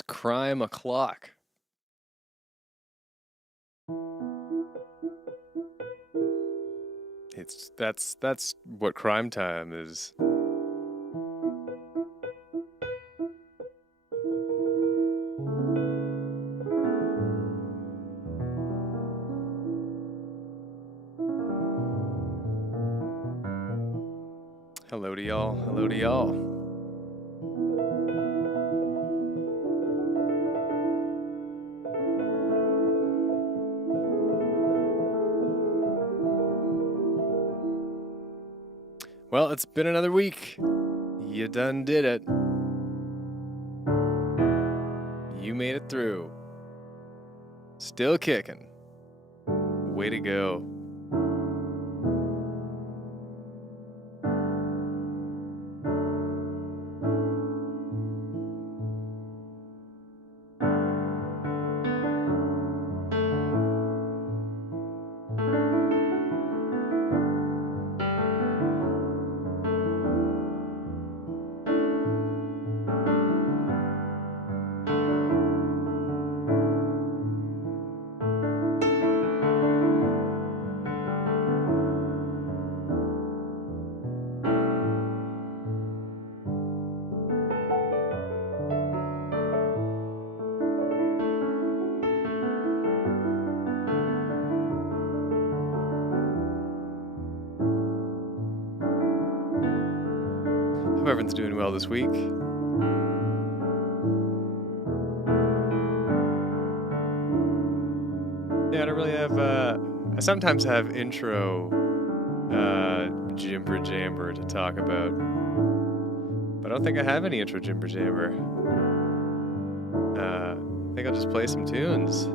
It's crime o'clock. That's what crime time is. Hello to y'all. Hello to y'all. Well, it's been another week. You done did it. You made it through. Still kicking. Way to go. Hope everyone's doing well this week. Yeah, I don't really have, I sometimes have intro jimber jamber to talk about, but I don't think I have any intro jimber jamber. I think I'll just play some tunes.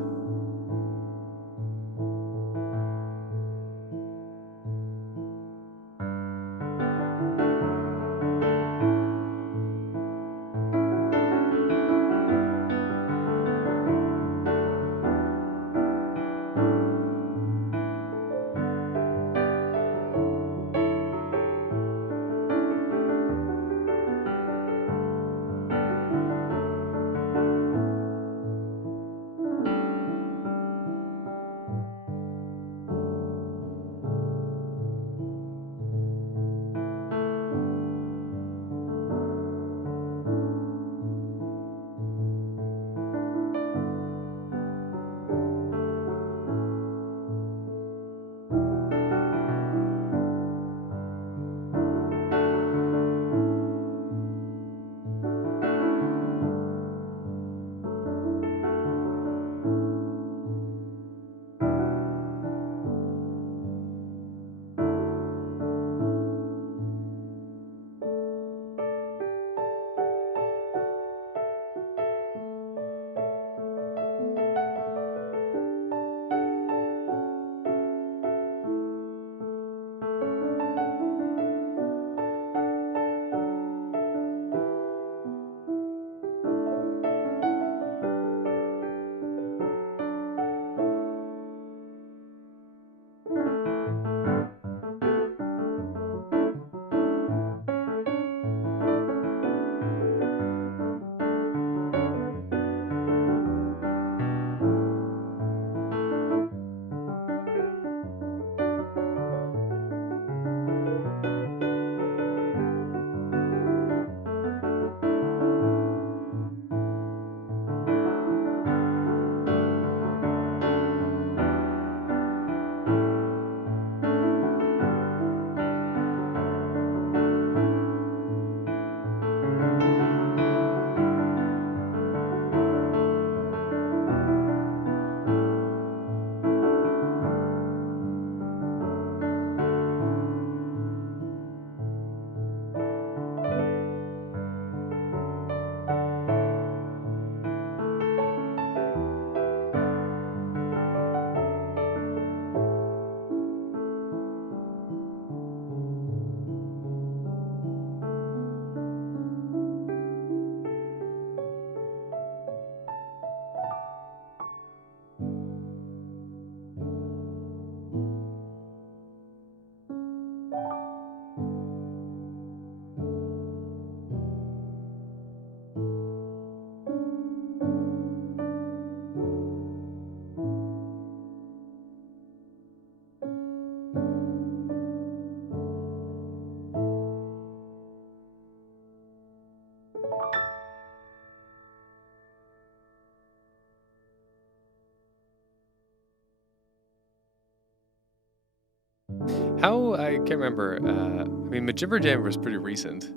How I can't remember. I mean, Majimmer Jammer was pretty recent.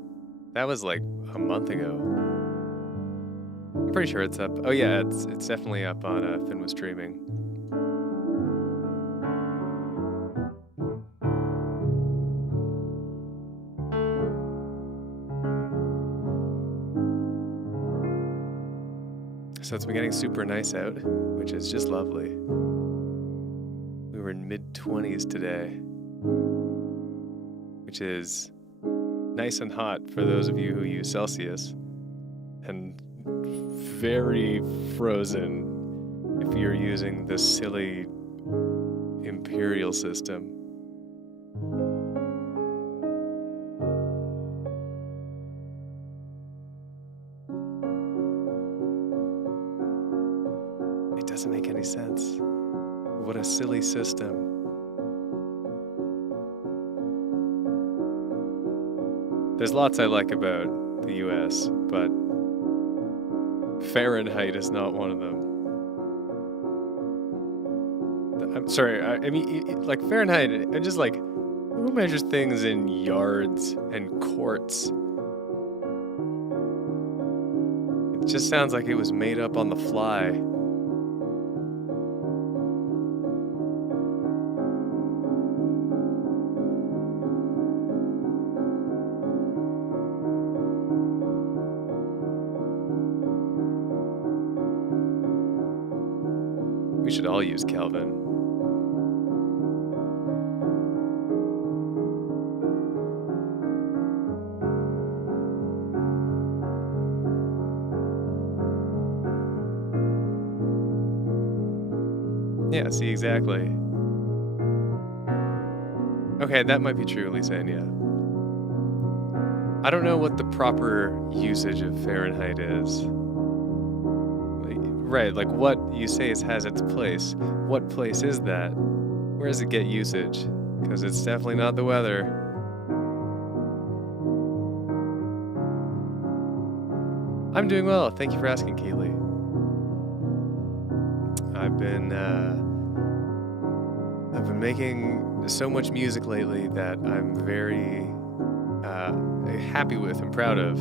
That was like a month ago. I'm pretty sure it's up. Oh yeah, it's definitely up on Finn was streaming. So it's been getting super nice out, which is just lovely. We were in mid-20s today, which is nice and hot for those of you who use Celsius, and very frozen if you're using the silly imperial system. It doesn't make any sense. What a silly system. There's lots I like about the US, but Fahrenheit is not one of them. I'm sorry, I mean, like Fahrenheit, I'm just like, who measures things in yards and quarts? It just sounds like it was made up on the fly. We should all use Kelvin. Yeah, see, exactly. Okay, that might be true, Lisania. I don't know what the proper usage of Fahrenheit is. Right, like what you say has its place. What place is that? Where does it get usage? Because it's definitely not the weather. I'm doing well. Thank you for asking, Keely. I've been making so much music lately that I'm very happy with and proud of.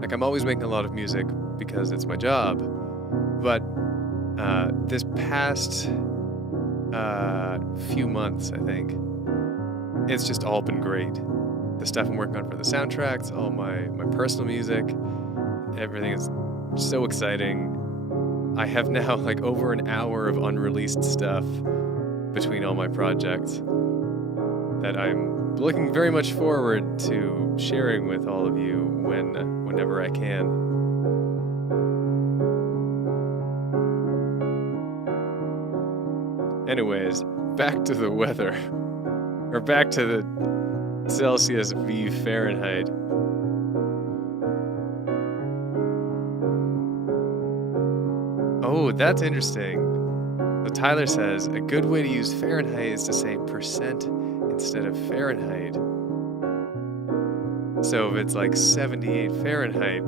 Like, I'm always making a lot of music because it's my job, but this past few months, I think, it's just all been great. The stuff I'm working on for the soundtracks, all my personal music, everything is so exciting. I have now like over an hour of unreleased stuff between all my projects that I'm looking very much forward to sharing with all of you whenever I can. Anyways, back to the weather. Or back to the Celsius v Fahrenheit. Oh, that's interesting. So Tyler says, a good way to use Fahrenheit is to say percent instead of Fahrenheit. So if it's like 78 Fahrenheit,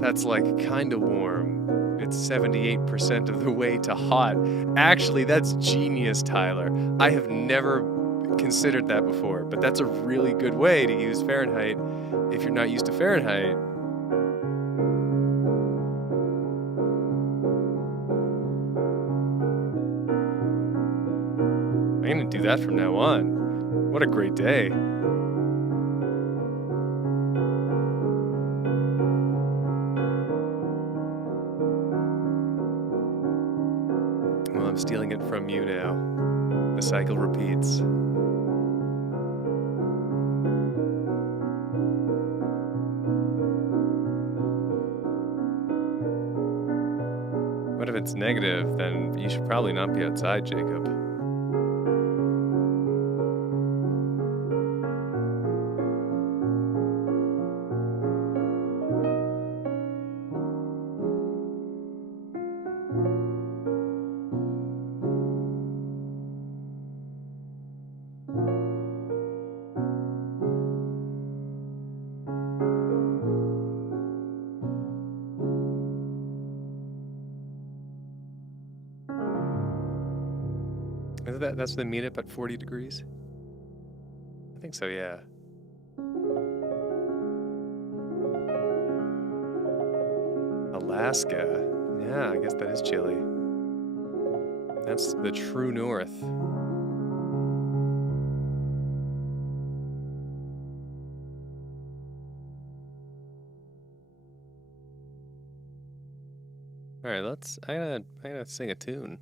that's like kind of warm. It's 78% of the way to hot. Actually, that's genius, Tyler. I have never considered that before, but that's a really good way to use Fahrenheit if you're not used to Fahrenheit. I'm gonna do that from now on. What a great day. Well, I'm stealing it from you now. The cycle repeats. What if it's negative? Then you should probably not be outside, Jacob. That's the meetup at 40 degrees? I think so, yeah. Alaska. Yeah, I guess that is chilly. That's the true north. All right, I gotta sing a tune.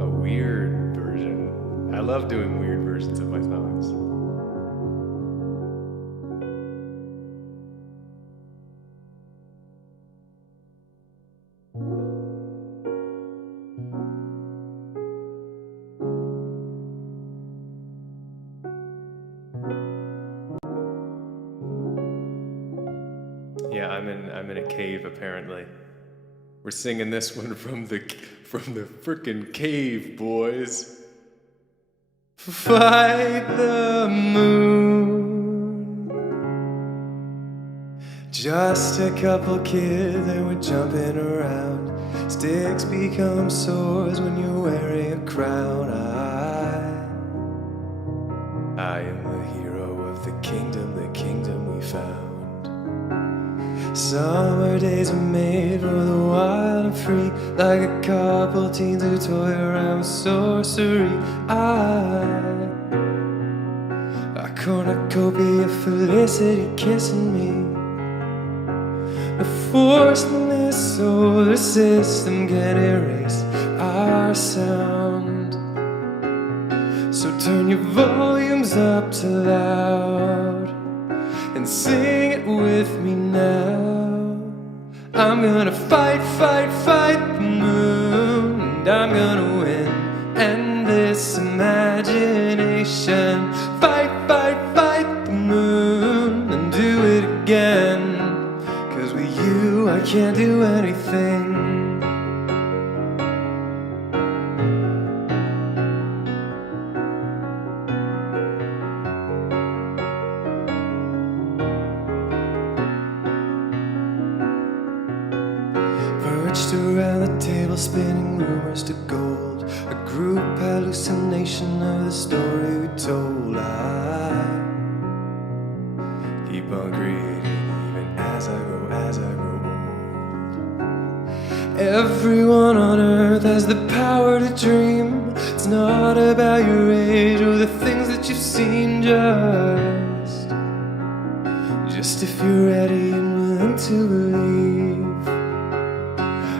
A weird version. I love doing weird versions of my songs. Yeah, I'm in a cave apparently. We're singing this one from the frickin' cave, boys. Fight the moon. Just a couple kids that were jumping around. Sticks become swords when you're wearing a crown. I am the hero of the kingdom we found. Summer days are made for the wild and free, like a couple teens who toy around with sorcery. A cornucopia of felicity kissing me. The force in this solar system can erase our sound. So turn your volumes up to loud and sing it with me now. I'm gonna fight, fight, fight the moon, and I'm gonna win endless imagination. Fight, fight, fight the moon, and do it again. 'Cause with you I can't do anything. Perched around the table, spinning rumors to gold, a group hallucination of the story we told. I keep on creating even as I grow old. Everyone on earth has the power to dream. It's not about your age or the things that you've seen, just if you're ready and willing to believe.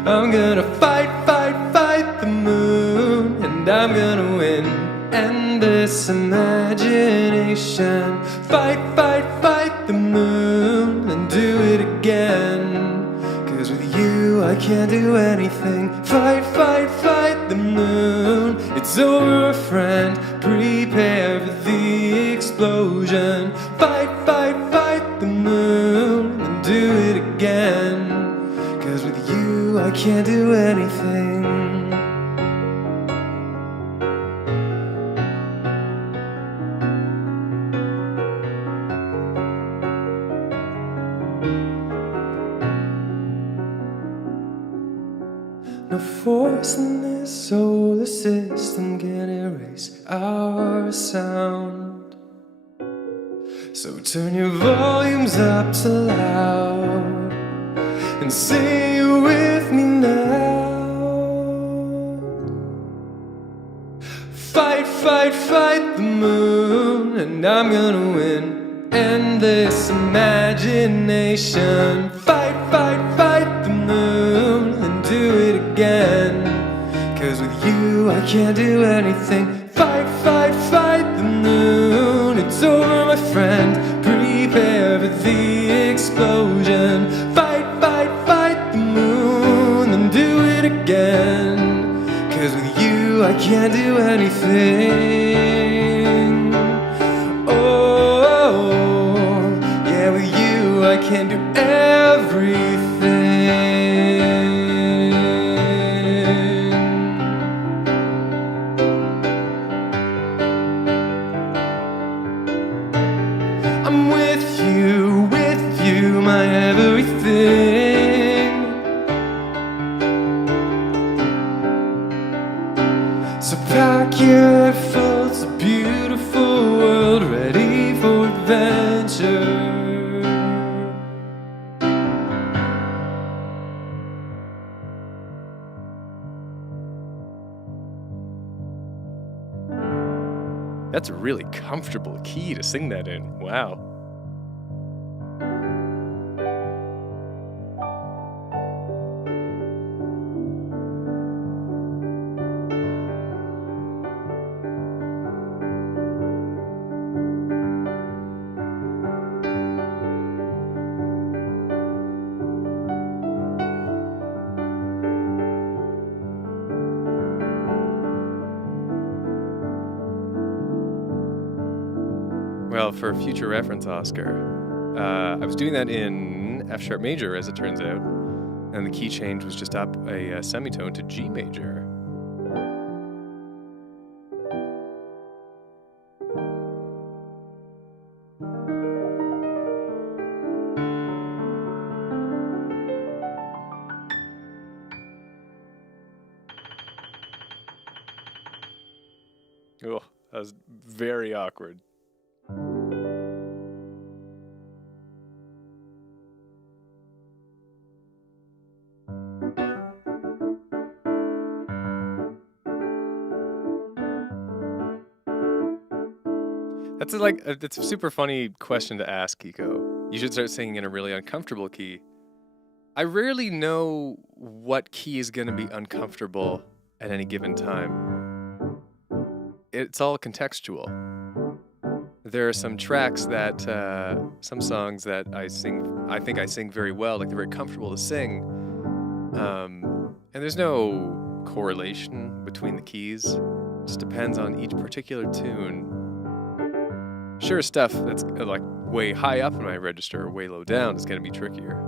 I'm gonna fight, fight, fight the moon, and I'm gonna win endless imagination. Fight, fight, fight the moon, and do it again. 'Cause with you I can't do anything. Fight, fight, fight the moon. It's over, friend, prepare for the explosion. Fight, fight, fight the moon, and do it again. 'Cause with you I can't do anything. No force in this solar system can erase our sound. So turn your volumes up to loud and sing it with me now. Fight, fight, fight the moon, and I'm gonna win endless imagination. Fight, fight, fight the moon, and do it again. 'Cause with you I can't do anything. Fight, fight, fight the moon. It's over, my friend, prepare for the explosion. Fight, fight, fight the moon, and do it again. 'Cause with you I can't do anything. Oh, yeah, with you I can do everything. I'm with you, That's a really comfortable key to sing that in. Wow. Well, for future reference, Oscar, I was doing that in F sharp major, as it turns out, and the key change was just up a semitone to G major. Oh, that was very awkward. That's a super funny question to ask, Kiko. You should start singing in a really uncomfortable key. I rarely know what key is going to be uncomfortable at any given time. It's all contextual. There are some tracks that, some songs that I think I sing very well, like they're very comfortable to sing. And there's no correlation between the keys. It just depends on each particular tune. Sure, stuff that's like way high up in my register or way low down is going to be trickier.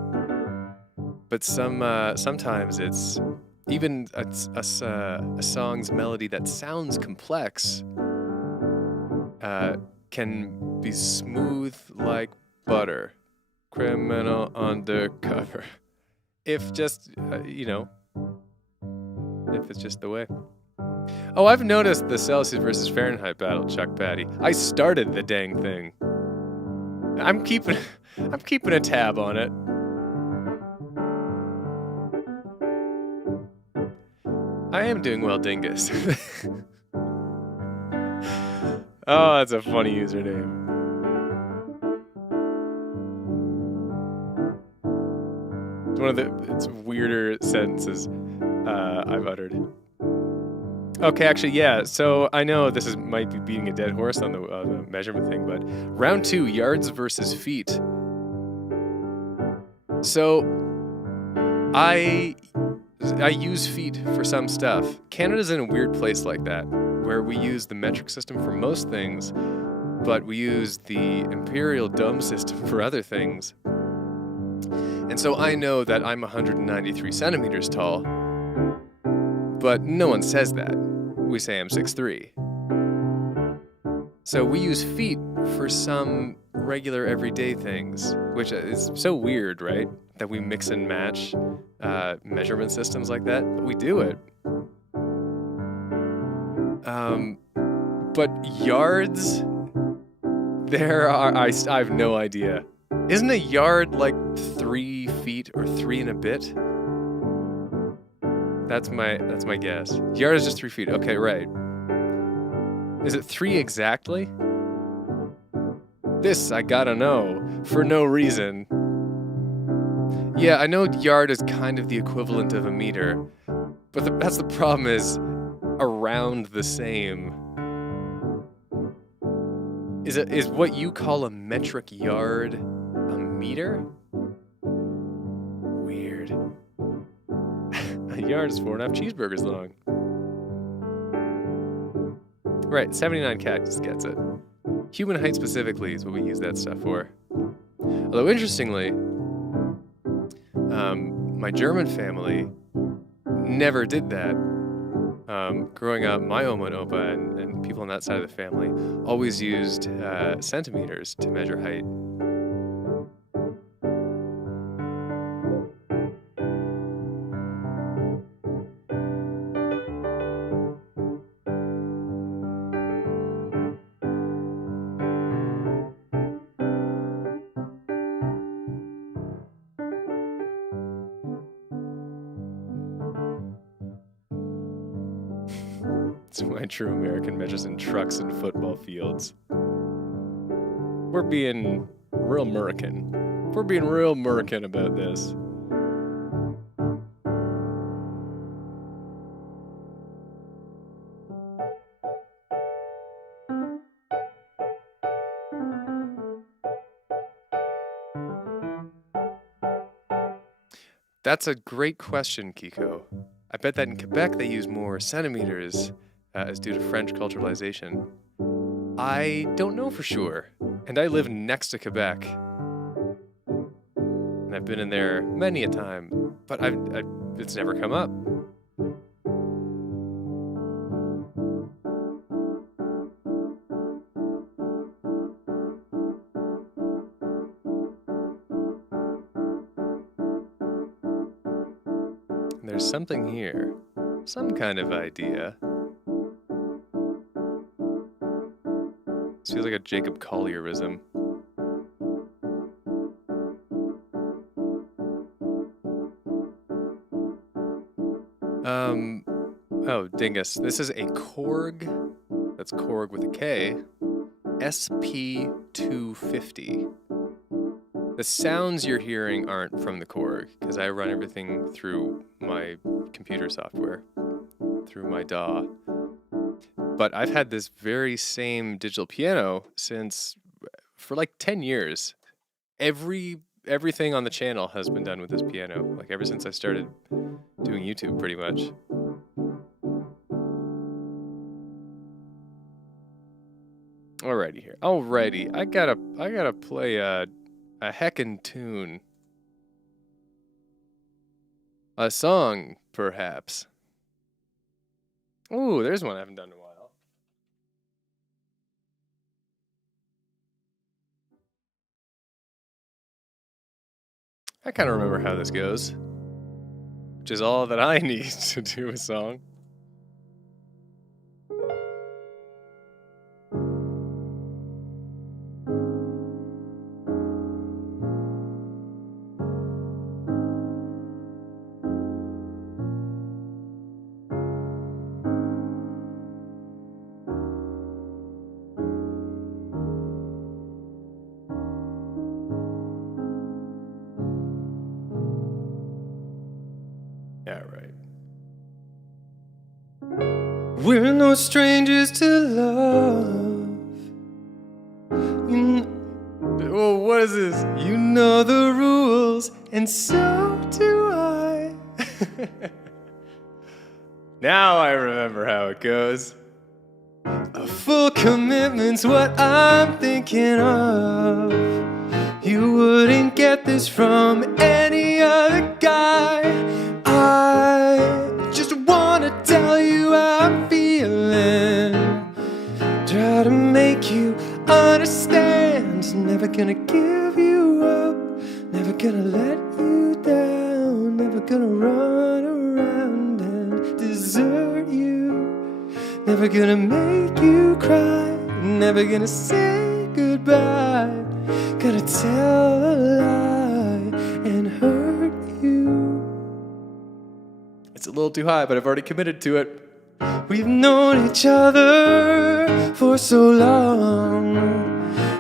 But sometimes it's even a song's melody that sounds complex can be smooth like butter, criminal undercover. If just, if it's just the way. Oh, I've noticed the Celsius versus Fahrenheit battle, Chuck Patty. I started the dang thing. I'm keeping a tab on it. I am doing well, Dingus. Oh, that's a funny username. It's weirder sentences I've uttered. Okay, actually, yeah. So I know this might be beating a dead horse on the measurement thing, but round 2, yards versus feet. So I use feet for some stuff. Canada's in a weird place like that, where we use the metric system for most things, but we use the imperial dome system for other things. And so I know that I'm 193 centimeters tall, but no one says that. We say I'm 6'3". So we use feet for some regular everyday things, which is so weird, right? That we mix and match measurement systems like that, but we do it. But yards, I have no idea. Isn't a yard like 3 feet or 3 and a bit? That's my guess. Yard is just 3 feet. Okay, right. Is it 3 exactly? This I gotta know for no reason. Yeah, I know yard is kind of the equivalent of a meter, but that's the problem is around the same. Is what you call a metric yard a meter? Weird. A yard is 4.5 cheeseburgers long. Right, 79 Cactus gets it. Human height specifically is what we use that stuff for. Although interestingly, my German family never did that. Growing up, my Oma and Opa and people on that side of the family always used centimeters to measure height. that's why true American measures in trucks and football fields. We're being real American. We're being real American about this. That's a great question, Kiko. I bet that in Quebec they use more centimeters as due to French culturalization. I don't know for sure, and I live next to Quebec, and I've been in there many a time, but it's never come up. There's something here, some kind of idea. This feels like a Jacob Collierism. Oh, dingus. This is a Korg, that's Korg with a K, SP250. The sounds you're hearing aren't from the Korg, because I run everything through my computer software, through my DAW. But I've had this very same digital piano for like 10 years. Everything on the channel has been done with this piano, like ever since I started doing YouTube, pretty much. Alrighty. I gotta play a heckin' tune. A song, perhaps. Ooh, there's one I haven't done in a while. I kind of remember how this goes, which is all that I need to do a song. Yeah, right. We're no strangers to love. What is this? You know the rules, and so do I. Now I remember how it goes. A full commitment's what I'm thinking of. You wouldn't get this from any other guy. I just wanna tell you how I'm feeling. Try to make you understand. Never gonna give you up. Never gonna let you down. Never gonna run around and desert you. Never gonna make you cry. Never gonna say goodbye. Gonna tell a lie and hurt you. It's a little too high, but I've already committed to it. We've known each other for so long.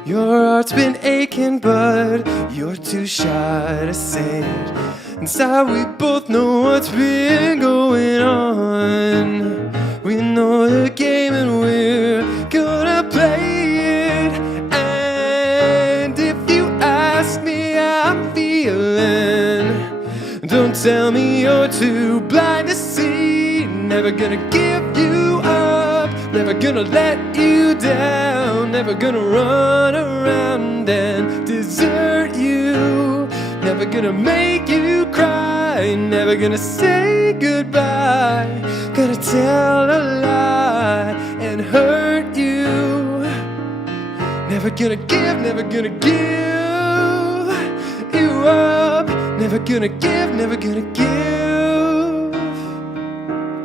Your heart's been aching, but you're too shy to say it. Inside we both know what's been going on. We know the game and we're gonna play it. And if you ask me how I'm feeling, don't tell me you're too blind to see. Never gonna give you up. Never gonna let you down. Never gonna run around and desert you. Never gonna make you cry. Never gonna say goodbye. Gonna tell a lie and hurt you. Never gonna give you up. Never gonna give, never gonna give.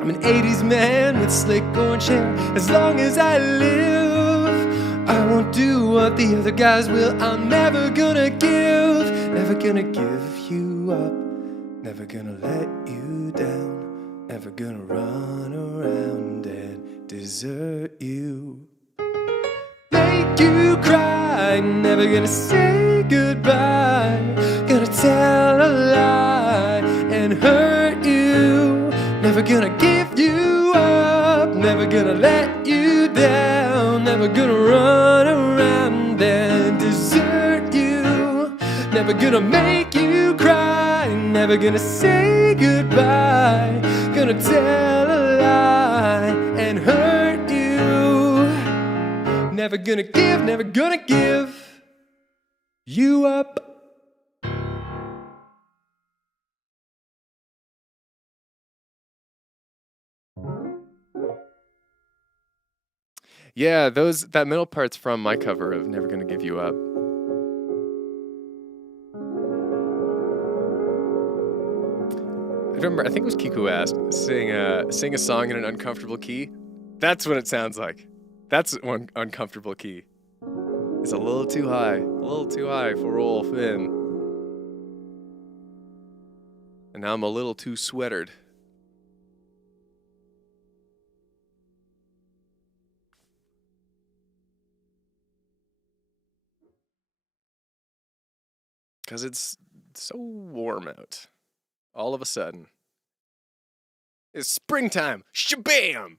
I'm an 80s man with slick orange hair. As long as I live, I won't do what the other guys will. I'm never gonna give, never gonna give you up. Never gonna let you down. Never gonna run around and desert you. Make you cry, never gonna say goodbye. Gonna tell a lie and hurt you. Never gonna give you up, never gonna let you down. Never gonna run around and desert you. Never gonna make you cry, never gonna say goodbye. Gonna tell a lie and hurt you. Never gonna give you up. Yeah, that middle part's from my cover of Never Gonna Give You Up. I remember, I think it was Kiku asked, sing a song in an uncomfortable key. That's what it sounds like. That's one uncomfortable key. It's a little too high for old Finn. And now I'm a little too sweatered. Because it's so warm out. All of a sudden. It's springtime. Shabam!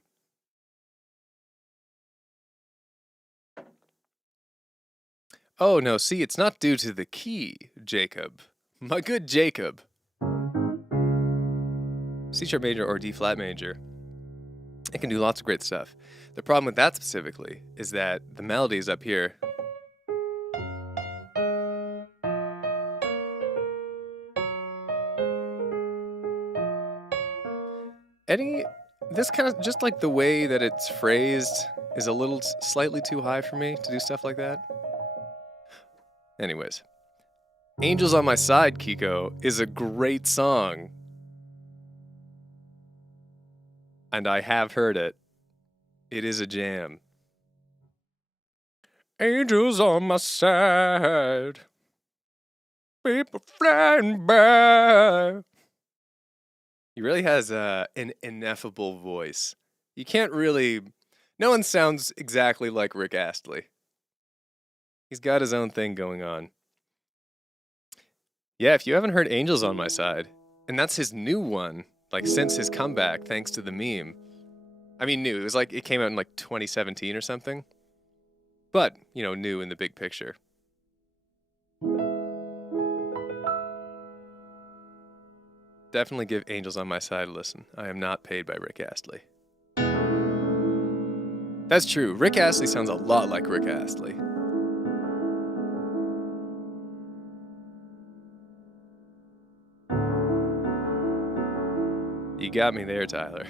Oh, no, see, it's not due to the key, Jacob. My good Jacob. C sharp major or D flat major. It can do lots of great stuff. The problem with that specifically is that the melody is up here. This kind of, just like the way that it's phrased is a little slightly too high for me to do stuff like that. Anyways. Angels on My Side, Kiko, is a great song. And I have heard it. It is a jam. Angels on my side. People flying by. He really has an ineffable voice. You can't really... No one sounds exactly like Rick Astley. He's got his own thing going on. Yeah, if you haven't heard Angels on My Side, and that's his new one, like since his comeback, thanks to the meme. I mean, new. It was like, it came out in like 2017 or something. But, you know, new in the big picture. Definitely give Angels on My Side a listen. I am not paid by Rick Astley. That's true. Rick Astley sounds a lot like Rick Astley. You got me there, Tyler.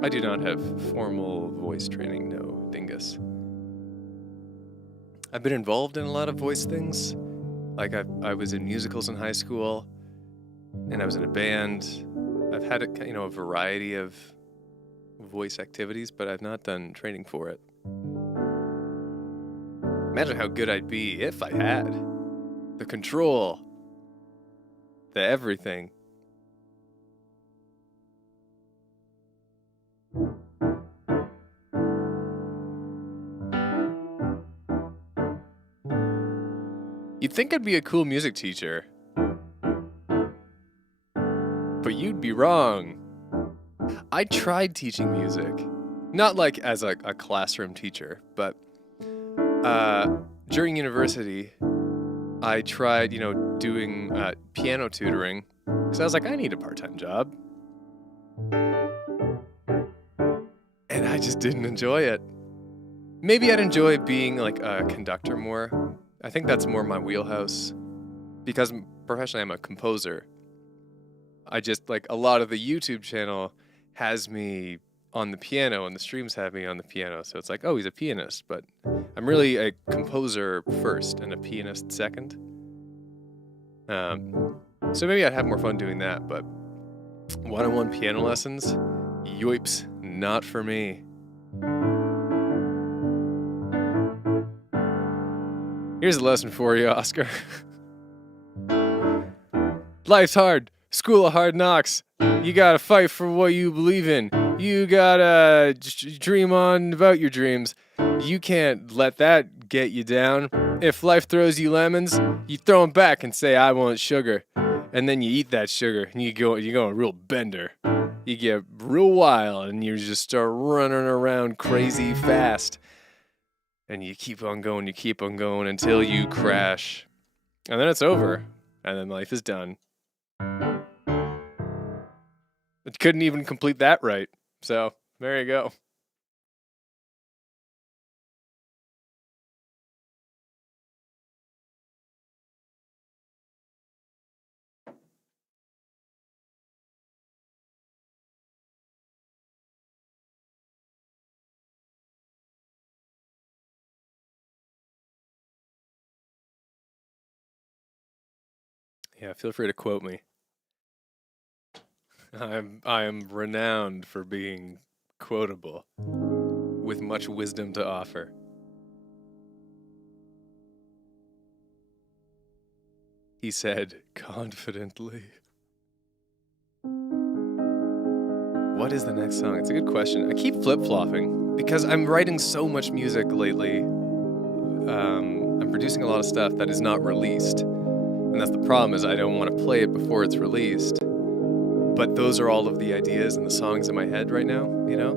I do not have formal voice training, no, dingus. I've been involved in a lot of voice things. Like I was in musicals in high school, and I was in a band. I've had a variety of voice activities, but I've not done training for it. Imagine how good I'd be if I had the control, the everything. You'd think I'd be a cool music teacher, but you'd be wrong. I tried teaching music, not like as a classroom teacher, but during university, I tried, doing piano tutoring, because I was like, I need a part-time job. And I just didn't enjoy it. Maybe I'd enjoy being like a conductor more. I think that's more my wheelhouse, because professionally I'm a composer. I just, like, a lot of the YouTube channel has me on the piano, and the streams have me on the piano. So it's like, oh, he's a pianist, but I'm really a composer first and a pianist second. So maybe I'd have more fun doing that, but one-on-one piano lessons, yoips, not for me. Here's a lesson for you, Oscar. Life's hard. School of hard knocks. You gotta fight for what you believe in. You gotta dream on about your dreams. You can't let that get you down. If life throws you lemons, you throw them back and say, I want sugar. And then you eat that sugar and you go a real bender. You get real wild and you just start running around crazy fast. And you keep on going until you crash. And then it's over. And then life is done. It couldn't even complete that right. So, there you go. Yeah, feel free to quote me. I am renowned for being quotable, with much wisdom to offer. He said confidently. What is the next song? It's a good question. I keep flip-flopping because I'm writing so much music lately. I'm producing a lot of stuff that is not released. And that's the problem, is I don't want to play it before it's released. But those are all of the ideas and the songs in my head right now, you know?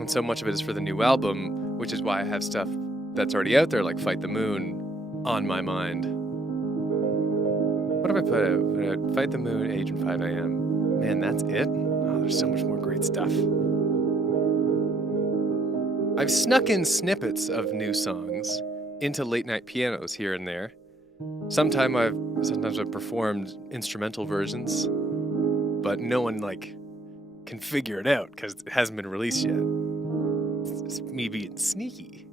And so much of it is for the new album, which is why I have stuff that's already out there, like Fight the Moon, on my mind. What have I put out? Fight the Moon, Agent 5 AM. Man, that's it? Oh, there's so much more great stuff. I've snuck in snippets of new songs into late night pianos here and there. Sometimes I've performed instrumental versions, but no one can figure it out because it hasn't been released yet. It's me being sneaky.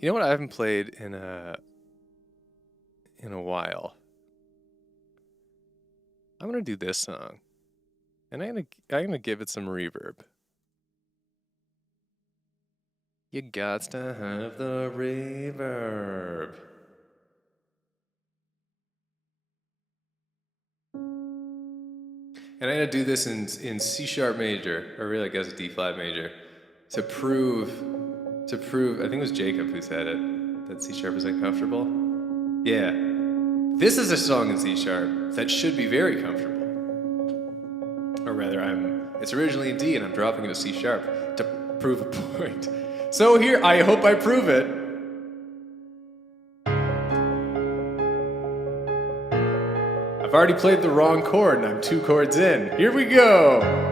You know what I haven't played in a while? I'm gonna do this song, and I'm gonna give it some reverb. You gots to have the reverb. And I'm gonna do this in C sharp major, or really I guess D flat major, to prove, I think it was Jacob who said it, that C sharp is uncomfortable. Yeah. This is a song in C sharp that should be very comfortable. Or rather, it's originally in D and I'm dropping it to C sharp to prove a point. So here, I hope I prove it. I've already played the wrong chord and I'm 2 chords in. Here we go.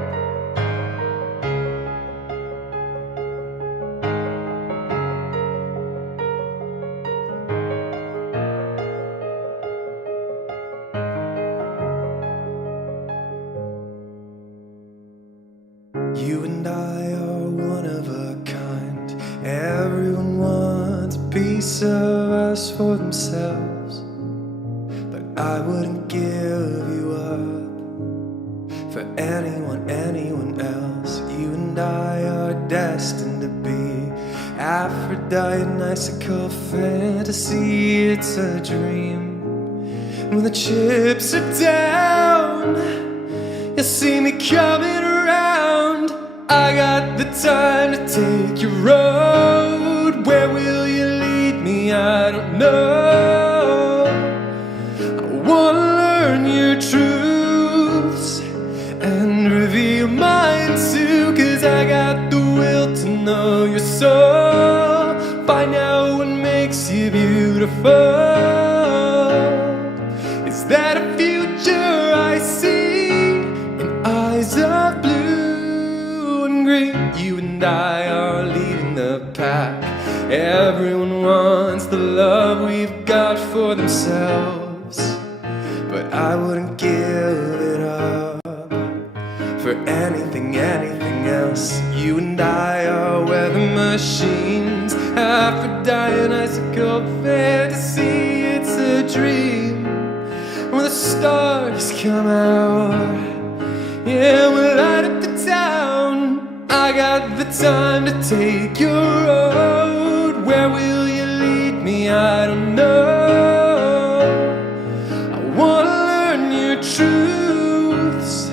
You and I are one of a kind. Everyone wants a piece of us for themselves. But I wouldn't give you up for anyone else. You and I are destined to be Aphrodite, an icicle fantasy. It's a dream. When the chips are down, you'll see me coming around. I got the time to take your road. Where will you lead me? I don't know. I wanna learn your truths and reveal mine too, 'cause I got the will to know your soul. Find out what makes you beautiful. Is that a few You and I are leading the pack. Everyone wants the love we've got for themselves, but I wouldn't give it up for anything else. You and I are weather machines, Aphrodite and icicle fantasy. It's a dream when the stars come out. Yeah, we'll light up the town. I got the time to take your road. Where will you lead me? I don't know. I wanna learn your truths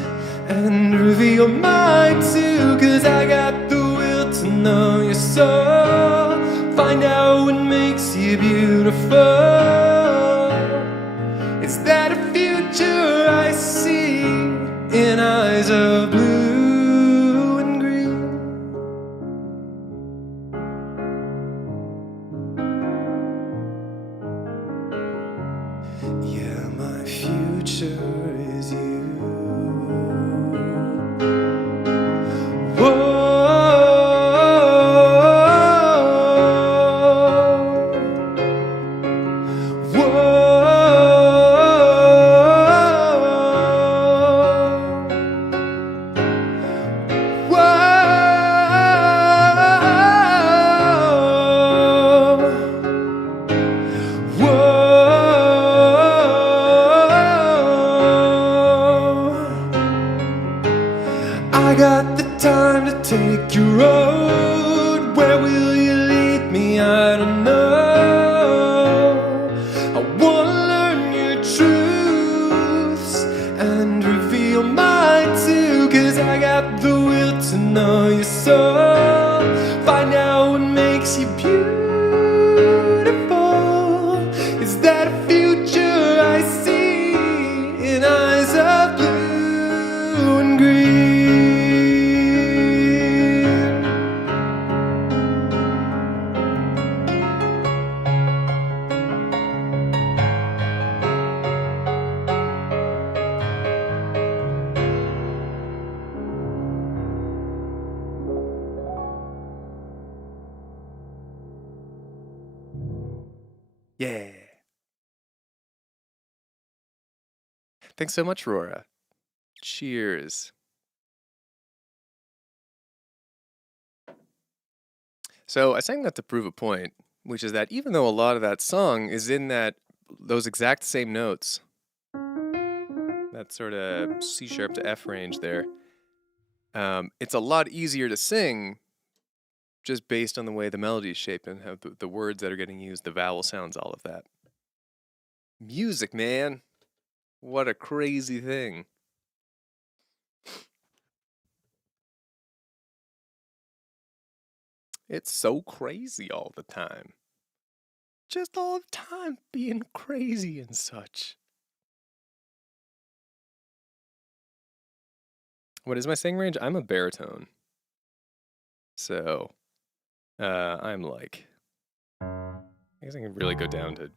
and reveal mine too, 'cause I got the will to know your soul. Find out what makes you beautiful. Is that a future I see in eyes of blue and green? Yeah, my future is you. Whoa. I got the time to take your road. Where will you lead me? I don't know. I wanna learn your truths and reveal mine too, 'cause I got the will to know your soul. Find out what makes you beautiful. Is that a future I see in eyes of blue and green? Yeah. Thanks so much, Rora. Cheers. So I sang that to prove a point, which is that even though a lot of that song is in those exact same notes, that sort of C sharp to F range there, it's a lot easier to sing just based on the way the melody is shaped and how the words that are getting used, the vowel sounds, all of that. Music, man. What a crazy thing. It's so crazy all the time. Just all the time being crazy and such. What is my sing range? I'm a baritone. So, I'm like, I guess I can really go down to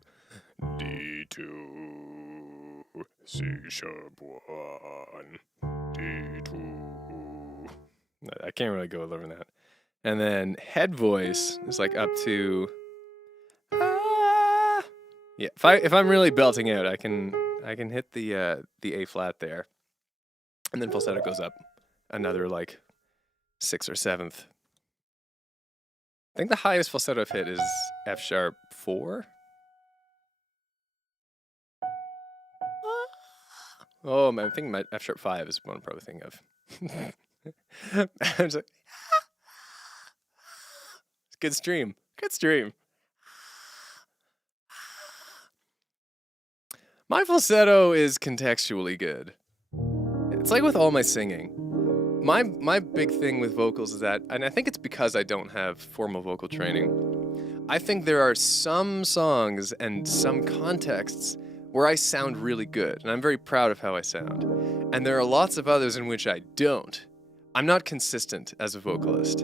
D2, C sharp 1, D2. I can't really go lower than that. And then head voice is like up to, yeah. If I'm really belting out, I can hit the A flat there, and then falsetto goes up another like 6th or 7th. I think the highest falsetto I've hit is F sharp 4. Oh, I think my F sharp 5 is what I'm probably thinking of. I'm just like, good stream. Good stream. My falsetto is contextually good. It's like with all my singing. My big thing with vocals is that, and I think it's because I don't have formal vocal training, I think there are some songs and some contexts where I sound really good, and I'm very proud of how I sound. And there are lots of others in which I don't. I'm not consistent as a vocalist.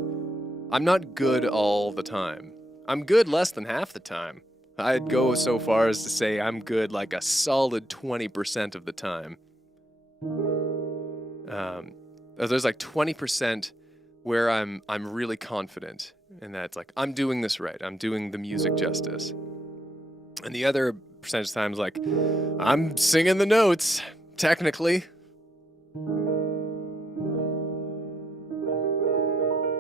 I'm not good all the time. I'm good less than half the time. I'd go so far as to say I'm good like a solid 20% of the time. There's like 20% where I'm really confident in that it's like I'm doing this right. I'm doing the music justice. And the other percentage of times like I'm singing the notes technically.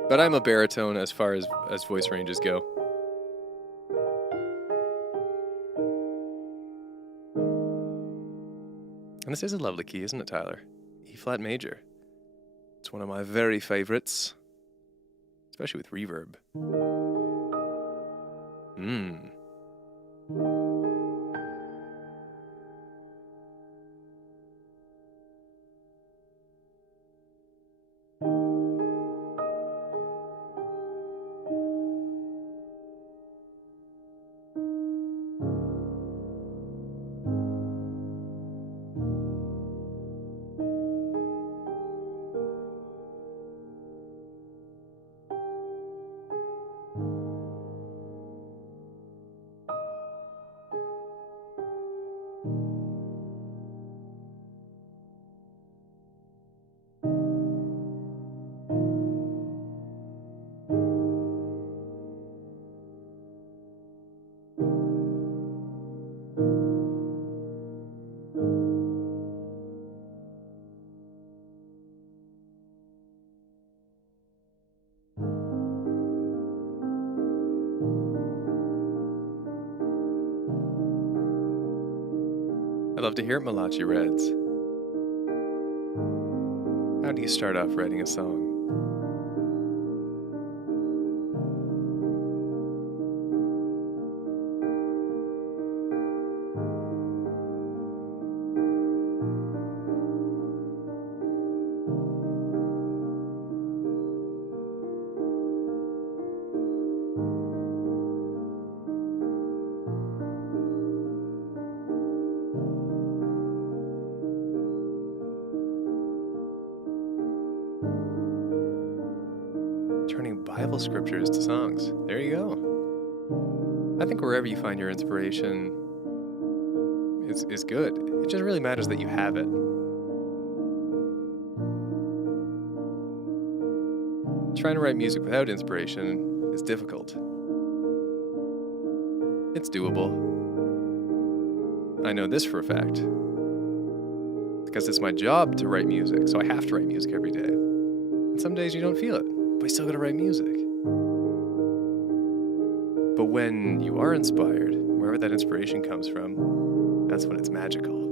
But I'm a baritone as far as voice ranges go. And this is a lovely key, isn't it, Tyler? E flat major. It's one of my very favorites, especially with reverb. I'd love to hear it, Malachi Reds. How do you start off writing a song? Turning Bible scriptures to songs. There you go. I think wherever you find your inspiration is good. It just really matters that you have it. Trying to write music without inspiration is difficult. It's doable. I know this for a fact. Because it's my job to write music, so I have to write music every day. And some days you don't feel it, but you still gotta write music. But when you are inspired, wherever that inspiration comes from, that's when it's magical.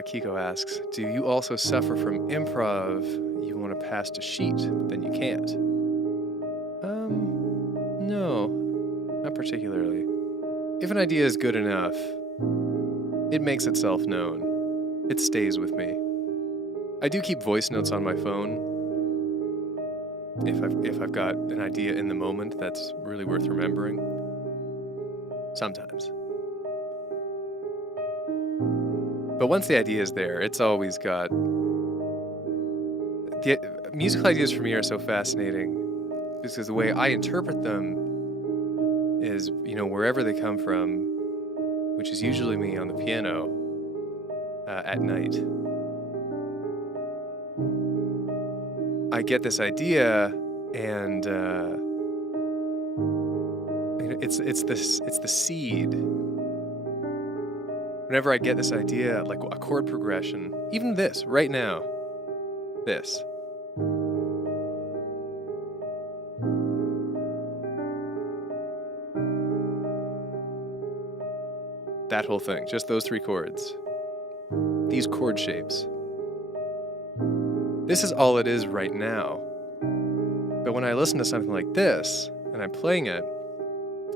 Kiko asks, do you also suffer from improv? You want to pass a sheet, but then you can't. No, not particularly. If an idea is good enough, it makes itself known. It stays with me. I do keep voice notes on my phone. If I've got an idea in the moment that's really worth remembering. Sometimes. But once the idea is there, it's always got... musical ideas for me are so fascinating because the way I interpret them is, wherever they come from, which is usually me on the piano at night. I get this idea, and it's the seed. Whenever I get this idea, like a chord progression, even this, right now, this. That whole thing, just those three chords. These chord shapes. This is all it is right now. But when I listen to something like this, and I'm playing it,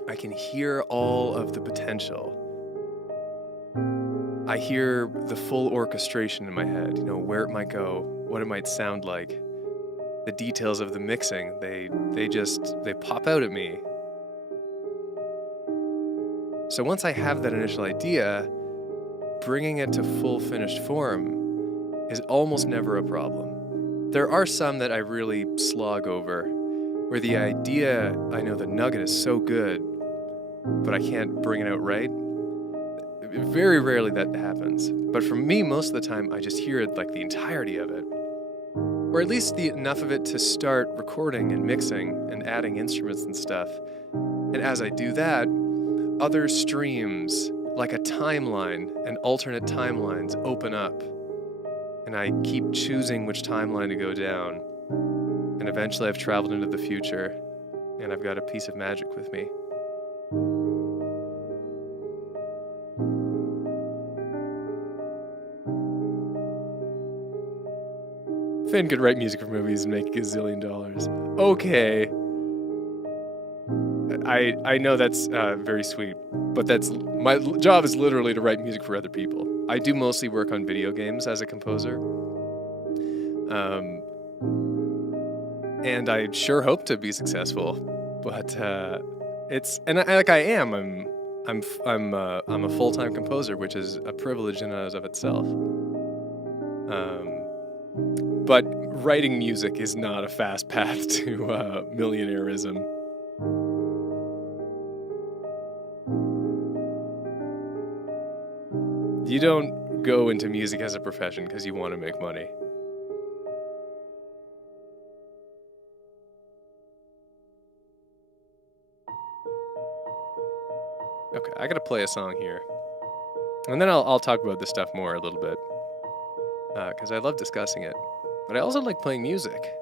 I can hear all of the potential. I hear the full orchestration in my head, where it might go, what it might sound like. the details of the mixing. They pop out at me. So once I have that initial idea, bringing it to full finished form is almost never a problem. There are some that I really slog over, where the idea, I know the nugget is so good, but I can't bring it out right. Very rarely that happens. But for me, most of the time, I just hear it like the entirety of it. Or at least enough of it to start recording and mixing and adding instruments and stuff. And as I do that, other streams, like a timeline and alternate timelines, open up. And I keep choosing which timeline to go down. And eventually I've traveled into the future, and I've got a piece of magic with me. Finn could write music for movies and make $1 gazillion. Okay. I know that's very sweet, but my job is literally to write music for other people. I do mostly work on video games as a composer. And I sure hope to be successful, but I am. I'm a full-time composer, which is a privilege in and of itself. But writing music is not a fast path to millionaireism. You don't go into music as a profession because you want to make money. Okay, I gotta play a song here. And then I'll talk about this stuff more a little bit. Because I love discussing it. But I also like playing music.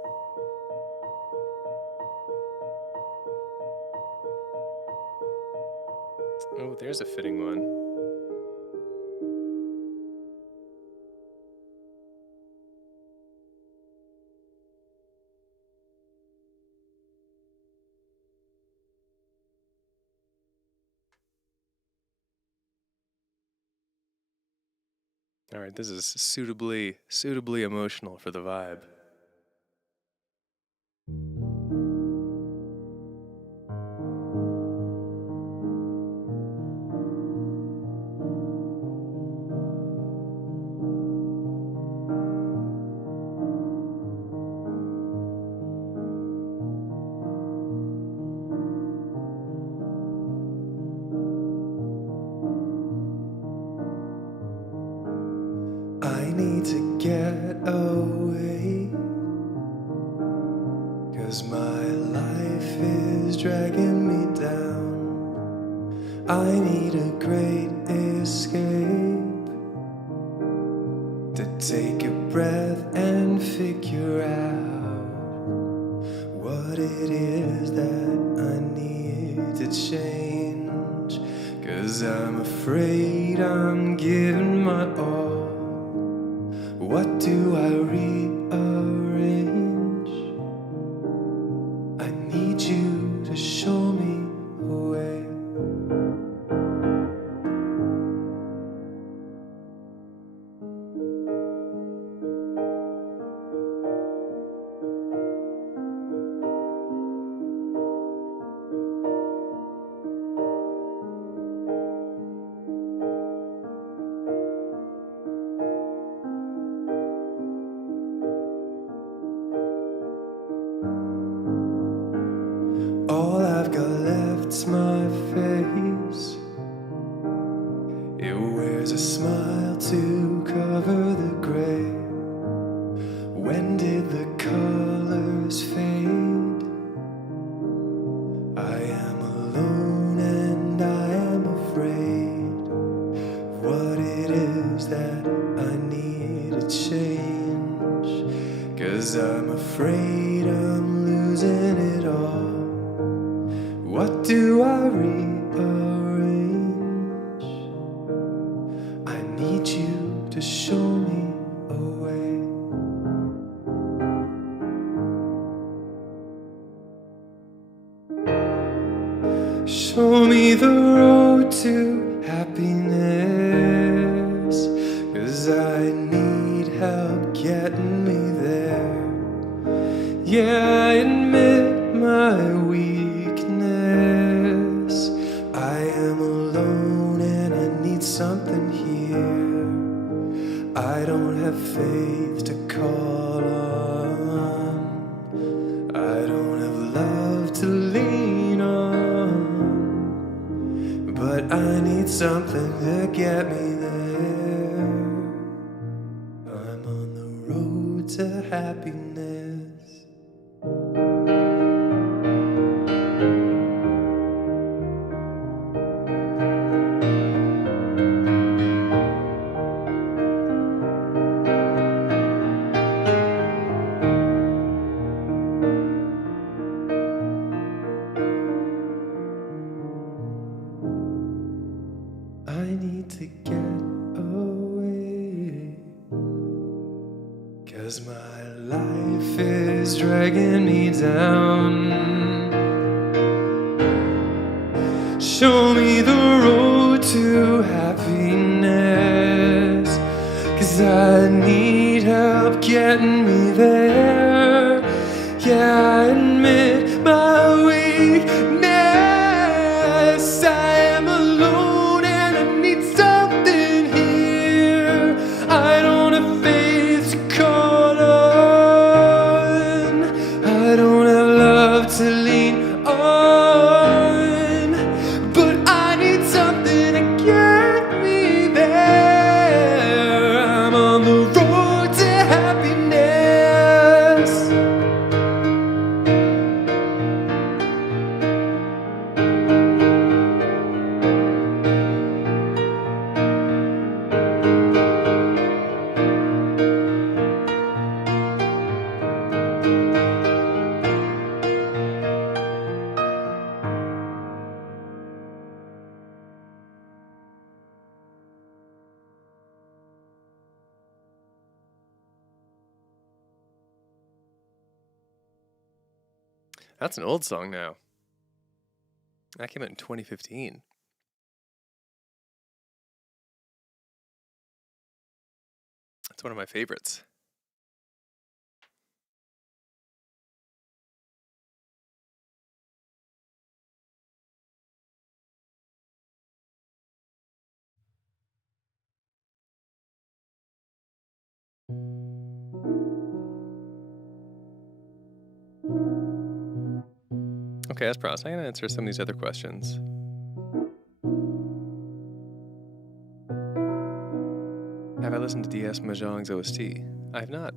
Oh, there's a fitting one. All right, this is suitably emotional for the vibe. I need to get away, 'cause my life is dragging me down. I need a great escape, to take a breath and figure out what it is that I need to change. 'Cause I'm afraid I'm giving my all. What do I rearrange? I need you to show me a way. All I've got left's my face. It wears a smile to cover the gray. When did the colors fade? I am alone and I am afraid of what it is that I need to change. 'Cause I'm afraid I'm losing it all. What do I rearrange? I need you to show me a way. Show me the road to happiness, 'cause I need help getting me there. faith to call on. I don't have love to lean on, but I need something to get me there. I'm on the road to happiness. I need to get away, 'cause my life is dragging me down. Show me the road to happiness, 'cause I need help getting me there. Yeah, I admit my weakness. I am alone and I need something here. I don't have faith to call on. I don't have love to lean on, but I need something to get me there. I'm on the road to happiness. That's an old song now. That came out in 2015. That's one of my favorites. Okay, as promised, I'm going to answer some of these other questions. Have I listened to DS Mahjong's OST? I have not.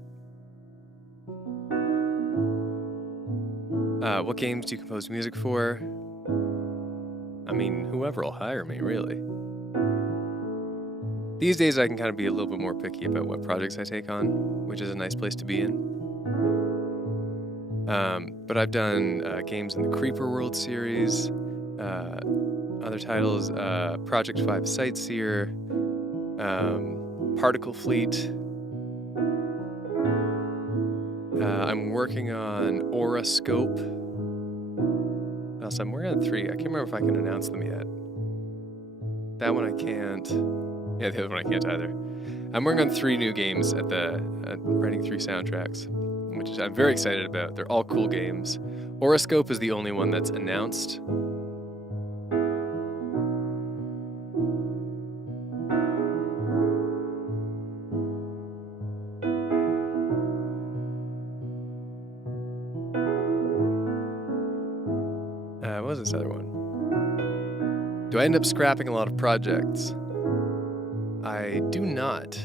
What games do you compose music for? I mean, whoever will hire me, really. These days I can kind of be a little bit more picky about what projects I take on, which is a nice place to be in. But I've done games in the Creeper World series, other titles, Project 5 Sightseer, Particle Fleet. I'm working on Auroscope. Also, I'm working on 3. I can't remember if I can announce them yet. That one I can't. Yeah, the other one I can't either. I'm working on 3 new games at writing 3 soundtracks, which I'm very excited about. They're all cool games. Auroscope is the only one that's announced. What was this other one? Do I end up scrapping a lot of projects? I do not.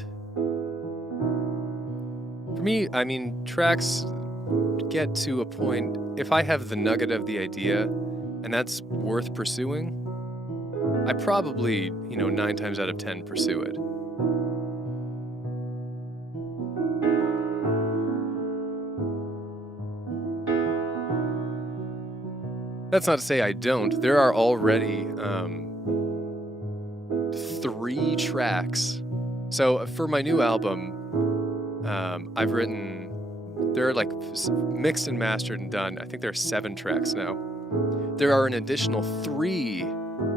For me, I mean, tracks get to a point, if I have the nugget of the idea, and that's worth pursuing, I probably, 9 times out of 10 pursue it. That's not to say I don't. There are already 3 tracks. So for my new album, I've written, they're like mixed and mastered and done. I think there are 7 tracks now. There are an additional 3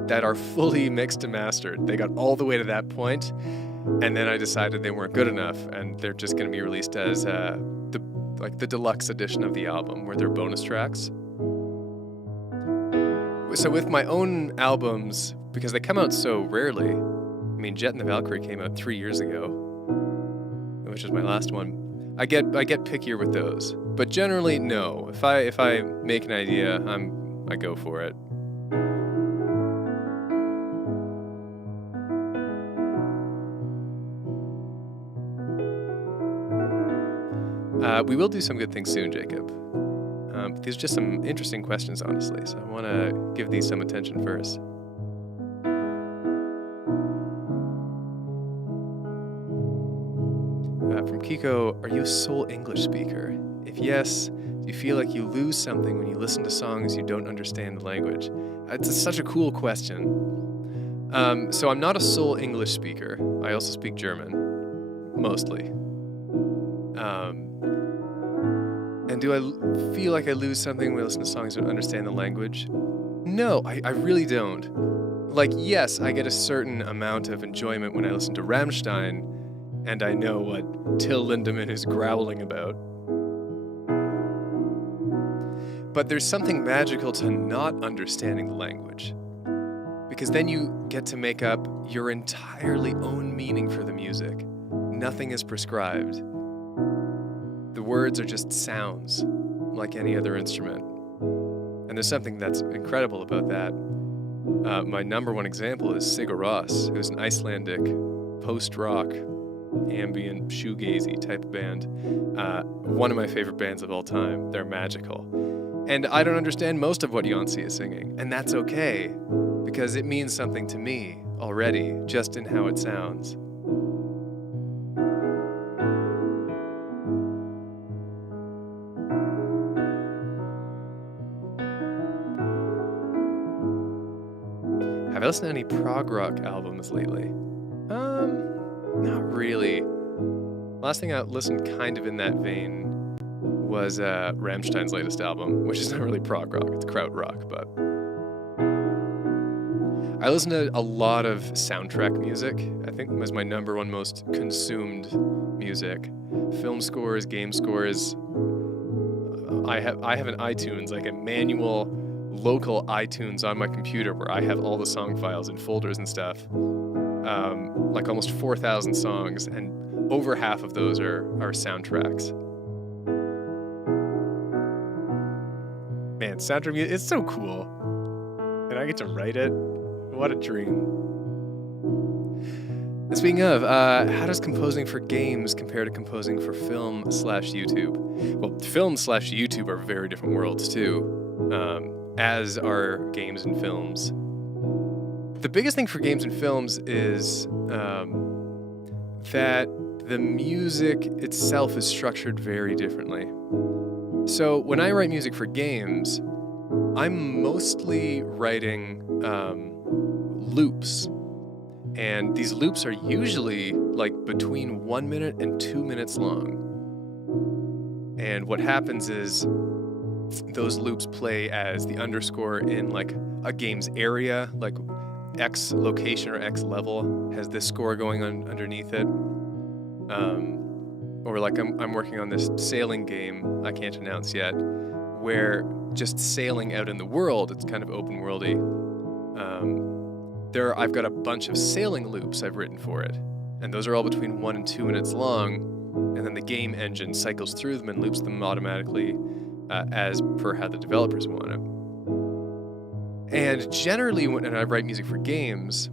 that are fully mixed and mastered. They got all the way to that point, and then I decided they weren't good enough, and they're just going to be released as the deluxe edition of the album, where they're bonus tracks. So with my own albums, because they come out so rarely, I mean, Jet and the Valkyrie came out 3 years ago. which is my last one, I get pickier with those. But generally, no. If I make an idea, I go for it. We will do some good things soon, Jacob. These are just some interesting questions, honestly, so I want to give these some attention first. From Kiko, are you a sole English speaker? If yes, do you feel like you lose something when you listen to songs you don't understand the language? It's such a cool question. So I'm not a sole English speaker. I also speak German, mostly. And do I feel like I lose something when I listen to songs that don't understand the language? No, I really don't. Like, yes, I get a certain amount of enjoyment when I listen to Rammstein, and I know what Till Lindemann is growling about. But there's something magical to not understanding the language, because then you get to make up your entirely own meaning for the music. Nothing is prescribed. The words are just sounds, like any other instrument. And there's something that's incredible about that. My number one example is Sigur Rós, who's an Icelandic post-rock, ambient, shoegazy type of band. One of my favorite bands of all time. They're magical. And I don't understand most of what Jónsi is singing, and that's okay, because it means something to me already, just in how it sounds. Have I listened to any prog rock albums lately? Not really. Last thing I listened kind of in that vein was Rammstein's latest album, which is not really prog rock, it's krautrock, but I listen to a lot of soundtrack music. I think it was my number one most consumed music. Film scores, game scores. I have an iTunes, like a manual local iTunes on my computer where I have all the song files and folders and stuff. Like almost 4,000 songs, and over half of those are soundtracks. Man, soundtrack music, it's so cool. And I get to write it. What a dream. And speaking of, how does composing for games compare to composing for film/YouTube? Well, film/YouTube are very different worlds too, as are games and films. The biggest thing for games and films is that the music itself is structured very differently. So when I write music for games, I'm mostly writing loops. And these loops are usually like between 1 minute and 2 minutes long. And what happens is those loops play as the underscore in like a game's area, like X location or X level has this score going on underneath it. Or like I'm working on this sailing game I can't announce yet, where just sailing out in the world, it's kind of open worldy. I've got a bunch of sailing loops I've written for it, and those are all between 1 and 2 minutes long, and then the game engine cycles through them and loops them automatically as per how the developers want it. And generally, when I write music for games,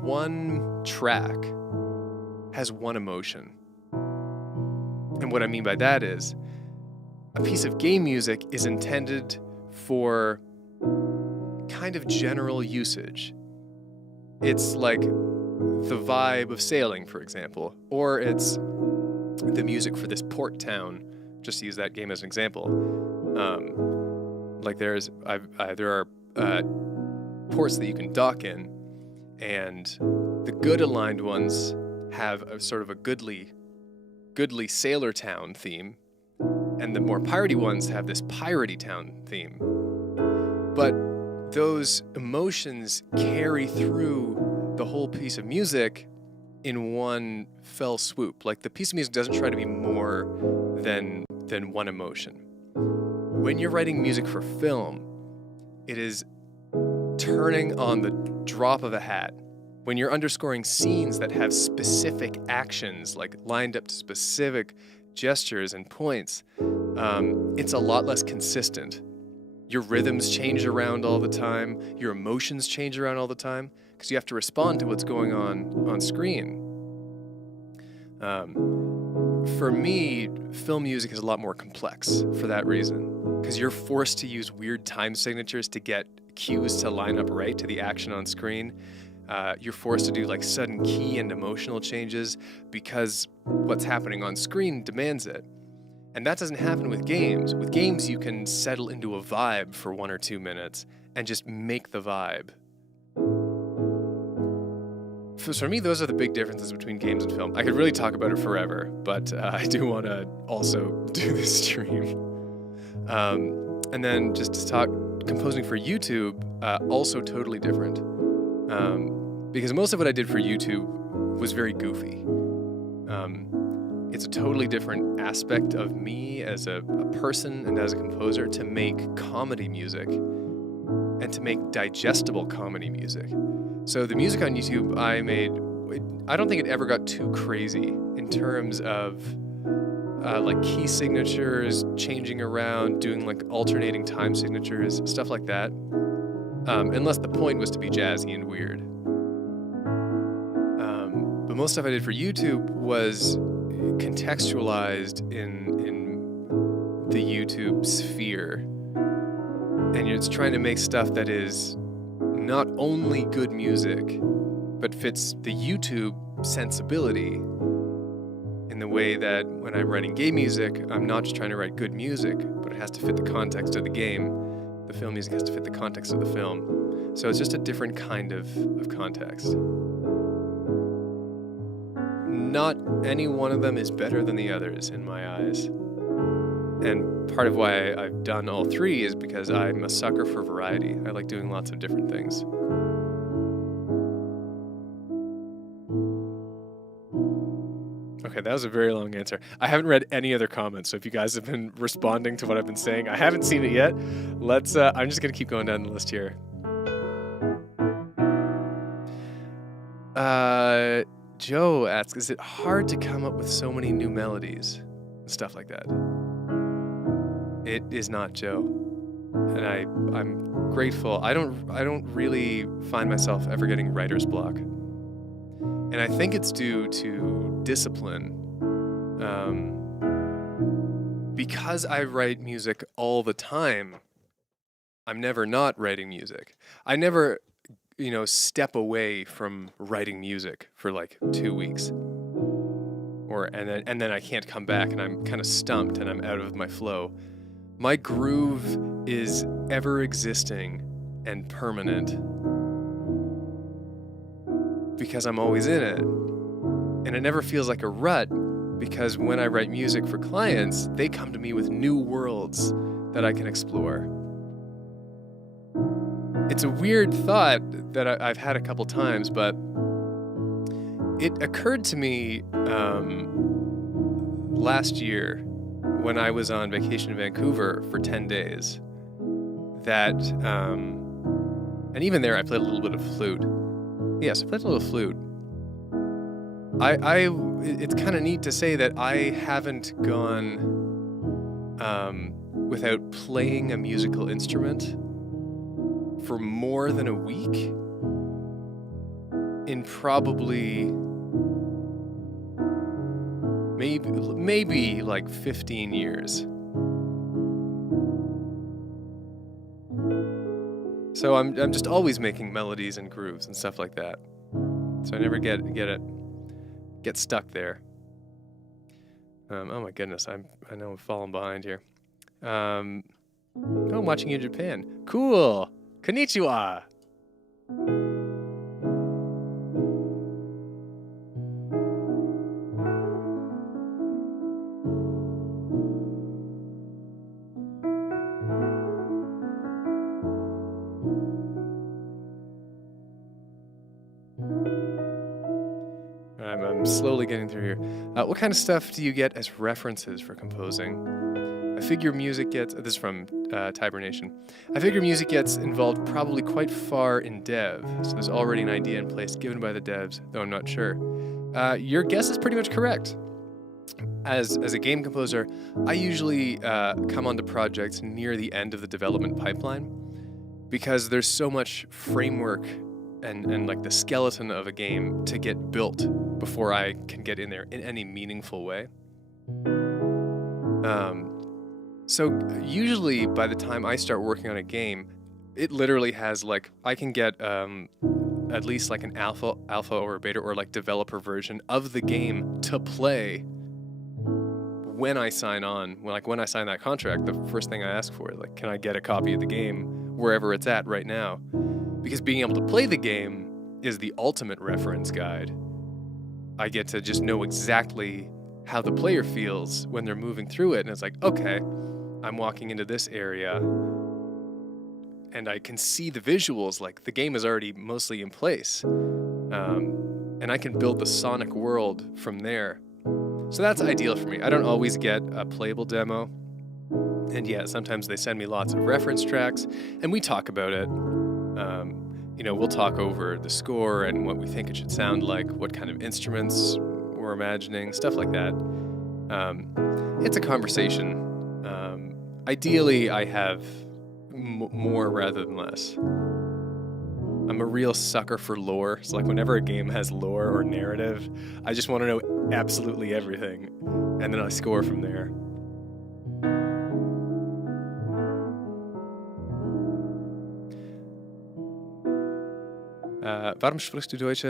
one track has one emotion. And what I mean by that is, a piece of game music is intended for kind of general usage. It's like the vibe of sailing, for example, or it's the music for this port town, just to use that game as an example. Like there are ports that you can dock in, and the good aligned ones have a sort of a goodly sailor town theme, and the more piratey ones have this piratey town theme. But those emotions carry through the whole piece of music in one fell swoop. Like the piece of music doesn't try to be more than one emotion. When you're writing music for film, it is turning on the drop of a hat When you're underscoring scenes that have specific actions, like lined up to specific gestures and points, it's a lot less consistent. Your rhythms change around all the time. Your emotions change around all the time because you have to respond to what's going on screen. For me, film music is a lot more complex for that reason, because you're forced to use weird time signatures to get cues to line up right to the action on screen. You're forced to do like sudden key and emotional changes because what's happening on screen demands it. And that doesn't happen with games. With games, you can settle into a vibe for 1 or 2 minutes and just make the vibe. For me, those are the big differences between games and film. I could really talk about it forever, but I do want to also do this stream. And then just to talk, composing for YouTube, also totally different. Because most of what I did for YouTube was very goofy. It's a totally different aspect of me as a person and as a composer to make comedy music and to make digestible comedy music. So the music on YouTube I made, I don't think it ever got too crazy in terms of like key signatures, changing around, doing like alternating time signatures, stuff like that. Unless the point was to be jazzy and weird. But most stuff I did for YouTube was contextualized in the YouTube sphere. And it's trying to make stuff that is not only good music, but fits the YouTube sensibility in the way that when I'm writing game music, I'm not just trying to write good music, but it has to fit the context of the game. The film music has to fit the context of the film. So it's just a different kind of context. Not any one of them is better than the others in my eyes. And part of why I've done all three is because I'm a sucker for variety. I like doing lots of different things. Okay, that was a very long answer. I haven't read any other comments, so if you guys have been responding to what I've been saying, I haven't seen it yet. I'm just gonna keep going down the list here. Joe asks, is it hard to come up with so many new melodies and stuff like that? It is not, Joe. And I'm grateful. I don't really find myself ever getting writer's block. And I think it's due to discipline. Because I write music all the time, I'm never not writing music. I never, step away from writing music for like 2 weeks. And then I can't come back and I'm kind of stumped and I'm out of my flow. My groove is ever existing and permanent because I'm always in it. And it never feels like a rut because when I write music for clients, they come to me with new worlds that I can explore. It's a weird thought that I've had a couple times, but it occurred to me last year when I was on vacation in Vancouver for 10 days that, and even there I played a little bit of flute. Yes, I played a little flute. It's kind of neat to say that I haven't gone without playing a musical instrument for more than a week in probably maybe like 15 years. So I'm just always making melodies and grooves and stuff like that. So I never get stuck there. Oh my goodness, I know I'm falling behind here. I'm watching you in Japan. Cool. Konnichiwa. I'm slowly getting through here. What kind of stuff do you get as references for composing? I figure music gets, this is from Tibernation, I figure music gets involved probably quite far in dev, so there's already an idea in place given by the devs, though I'm not sure. Your guess is pretty much correct. As a game composer, I usually come onto projects near the end of the development pipeline because there's so much framework and like the skeleton of a game to get built before I can get in there in any meaningful way. So usually by the time I start working on a game, it literally has like, I can get at least like an alpha or a beta or like developer version of the game to play when I sign on. When I sign that contract, the first thing I ask for is like, can I get a copy of the game wherever it's at right now? Because being able to play the game is the ultimate reference guide. I get to just know exactly how the player feels when they're moving through it, and it's like, okay, I'm walking into this area and I can see the visuals, like the game is already mostly in place, and I can build the sonic world from there. So that's ideal for me. I don't always get a playable demo, and yeah, sometimes they send me lots of reference tracks and we talk about it. We'll talk over the score and what we think it should sound like, what kind of instruments we're imagining, stuff like that. It's a conversation. Ideally, I have more rather than less. I'm a real sucker for lore. So like whenever a game has lore or narrative, I just want to know absolutely everything, and then I score from there. Warum sprichst du deutsche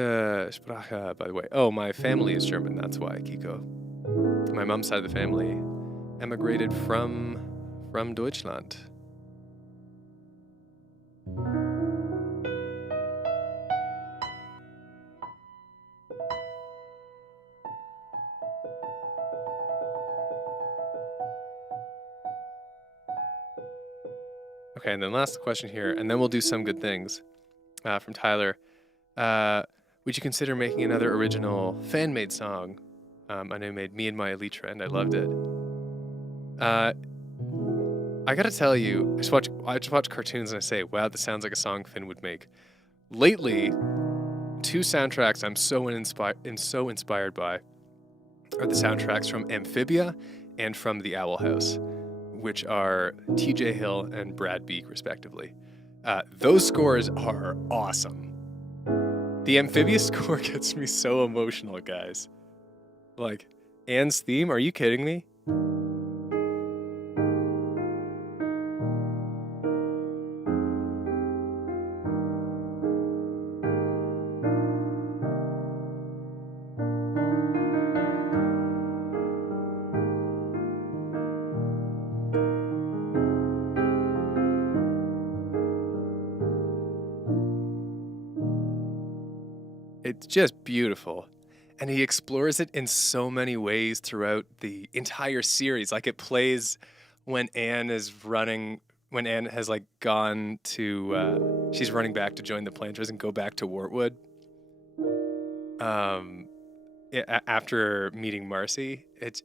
Sprache, by the way? Oh, my family is German, that's why, Kiko. My mom's side of the family emigrated from Deutschland. Okay, and then last question here, and then we'll do some good things. From Tyler. Would you consider making another original fan-made song? I know you made Me and My Elytra, and I loved it. I gotta tell you, I just watch cartoons and I say, wow, this sounds like a song Finn would make. Lately, two soundtracks I'm so inspired by are the soundtracks from Amphibia and from The Owl House, which are TJ Hill and Brad Beak, respectively. Those scores are awesome. The Amphibia score gets me so emotional, guys. Like, Anne's theme? Are you kidding me? It's just beautiful. And he explores it in so many ways throughout the entire series. Like it plays when Anne has like gone to, she's running back to join the Planters and go back to Wartwood. After meeting Marcy. It's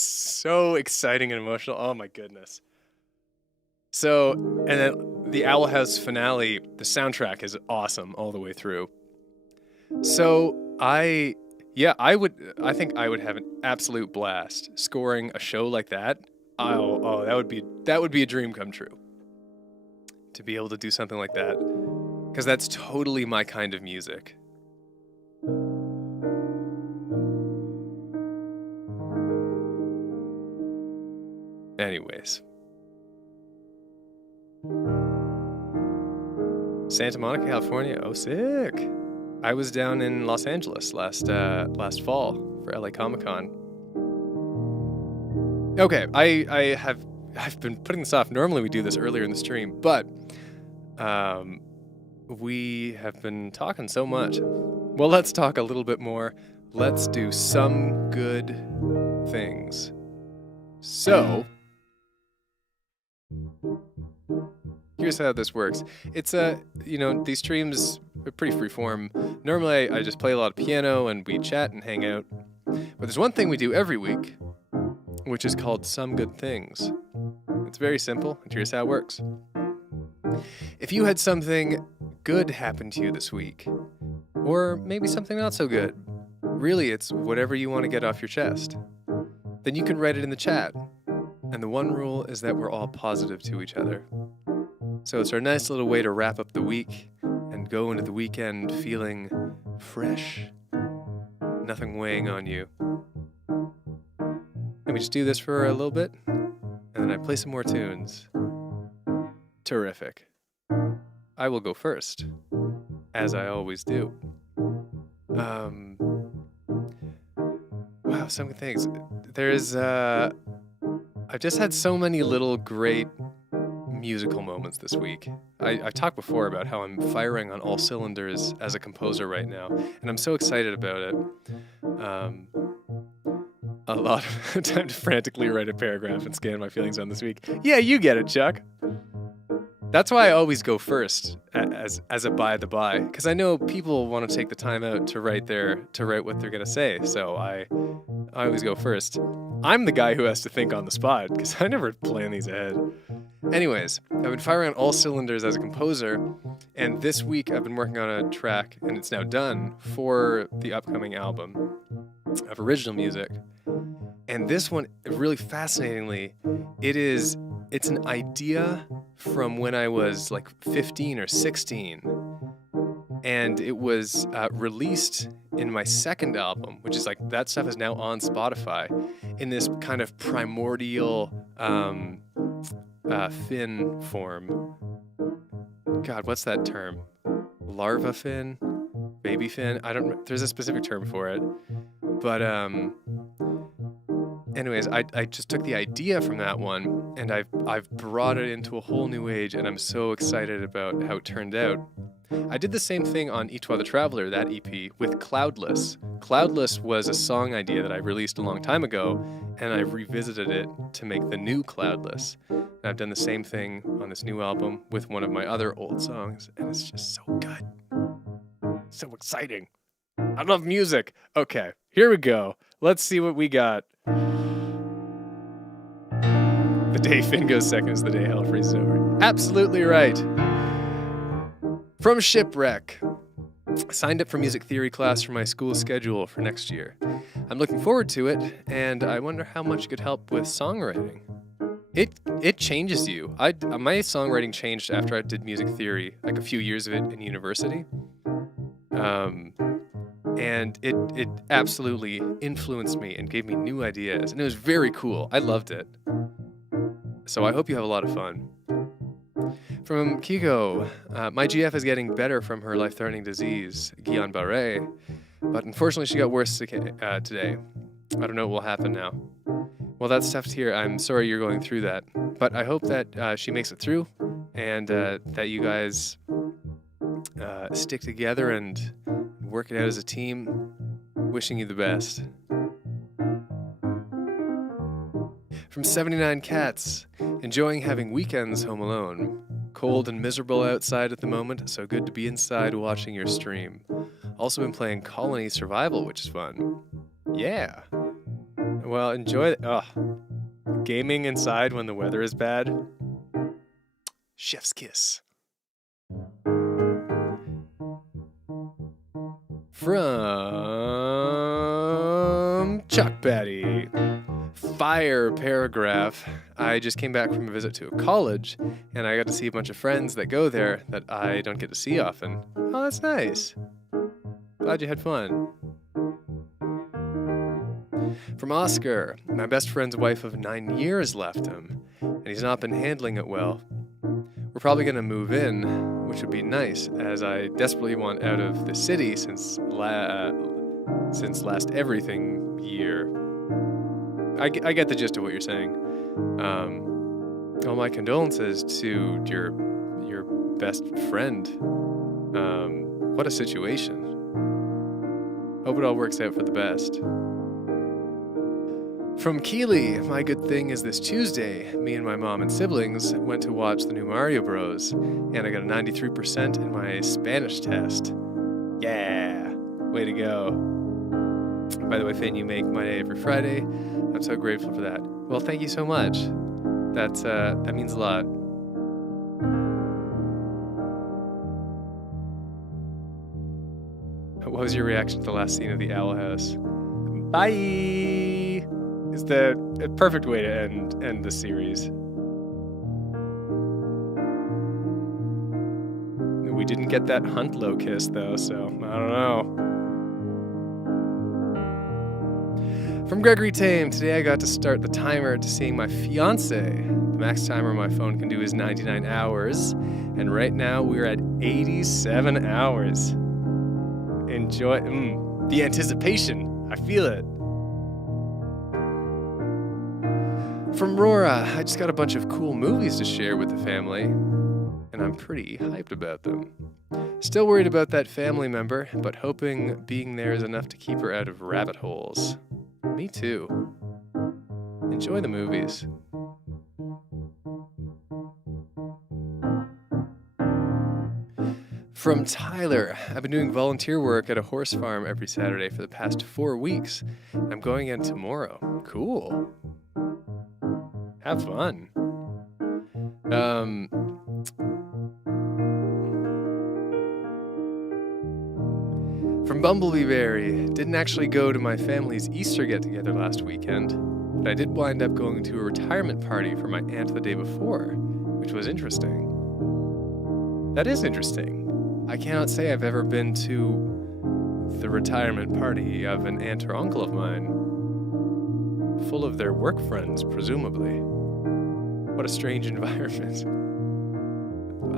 so exciting and emotional. Oh my goodness. So, and then the Owl House finale, the soundtrack is awesome all the way through. So I think I would have an absolute blast scoring a show like that. Oh, that would be a dream come true. To be able to do something like that, because that's totally my kind of music. Anyways. Santa Monica, California. Oh, sick. I was down in Los Angeles last fall for LA Comic-Con. Okay, I've been putting this off. Normally we do this earlier in the stream, but we have been talking so much. Well, let's talk a little bit more. Let's do some good things. So, here's how this works. It's these streams are pretty freeform. Normally I just play a lot of piano and we chat and hang out. But there's one thing we do every week, which is called Some Good Things. It's very simple, and here's how it works. If you had something good happen to you this week, or maybe something not so good, really it's whatever you want to get off your chest, then you can write it in the chat. And the one rule is that we're all positive to each other. So it's our nice little way to wrap up the week and go into the weekend feeling fresh, nothing weighing on you. And we just do this for a little bit, and then I play some more tunes. Terrific. I will go first, as I always do. Wow, some good things. I've just had so many little great musical moments this week. I've talked before about how I'm firing on all cylinders as a composer right now, and I'm so excited about it. A lot of time to frantically write a paragraph and scan my feelings on this week. Yeah, you get it, Chuck. That's why I always go first, as a by the by, because I know people want to take the time out to write what they're gonna say. So I always go first. I'm the guy who has to think on the spot because I never plan these ahead. Anyways, I've been firing on all cylinders as a composer, and this week I've been working on a track, and it's now done for the upcoming album of original music. And this one, really fascinatingly, it's an idea from when I was like 15 or 16. And it was released in my second album, which is like, that stuff is now on Spotify, in this kind of primordial fin form. God, what's that term? Larva fin? Baby fin? I don't know. There's a specific term for it. But anyways, I just took the idea from that one, and I've brought it into a whole new age, and I'm so excited about how it turned out. I did the same thing on Itwa the Traveler, that EP, with Cloudless. Cloudless was a song idea that I released a long time ago, and I revisited it to make the new Cloudless. And I've done the same thing on this new album with one of my other old songs, and it's just so good. So exciting. I love music. Okay, here we go. Let's see what we got. The day Finn goes second is the day hell freezes over. Absolutely right. From Shipwreck. Signed up for music theory class for my school schedule for next year. I'm looking forward to it, and I wonder how much it could help with songwriting. It changes you. My songwriting changed after I did music theory, like a few years of it in university. And it absolutely influenced me and gave me new ideas, and it was very cool. I loved it. So I hope you have a lot of fun. From Kiko, my GF is getting better from her life-threatening disease, Guillain-Barré, but unfortunately she got worse today. I don't know what will happen now. Well, that's tough to hear. I'm sorry you're going through that, but I hope that she makes it through, and that you guys stick together and work it out as a team. Wishing you the best. From 79 Cats, enjoying having weekends home alone. Cold and miserable outside at the moment, so good to be inside watching your stream. Also been playing Colony Survival, which is fun. Yeah. Well, enjoy it. Gaming inside when the weather is bad. Chef's kiss. From Chuck Patty. Fire paragraph. I just came back from a visit to a college, and I got to see a bunch of friends that go there that I don't get to see often. Oh, that's nice. Glad you had fun. From Oscar. My best friend's wife of 9 years left him, and he's not been handling it well. We're probably going to move in, which would be nice, as I desperately want out of the city since last everything year. I get the gist of what you're saying. All my condolences to your best friend. What a situation. Hope it all works out for the best. From Keely, my good thing is this Tuesday, me and my mom and siblings went to watch the new Mario Bros. And I got a 93% in my Spanish test. Yeah, way to go. By the way, Finn, you make my day every Friday. I'm so grateful for that. Well, thank you so much. That means a lot. What was your reaction to the last scene of The Owl House? Bye! Is the perfect way to end the series. We didn't get that Huntlow kiss, though, so I don't know. From Gregory Tame, today I got to start the timer to seeing my fiance. The max timer my phone can do is 99 hours, and right now we're at 87 hours. Enjoy the anticipation. I feel it. From Rora, I just got a bunch of cool movies to share with the family, and I'm pretty hyped about them. Still worried about that family member, but hoping being there is enough to keep her out of rabbit holes. Me too. Enjoy the movies. From Tyler, I've been doing volunteer work at a horse farm every Saturday for the past 4 weeks. I'm going in tomorrow. Cool. Have fun. From Bumblebeeberry, didn't actually go to my family's Easter get-together last weekend, but I did wind up going to a retirement party for my aunt the day before, which was interesting. That is interesting. I cannot say I've ever been to the retirement party of an aunt or uncle of mine, full of their work friends, presumably. What a strange environment.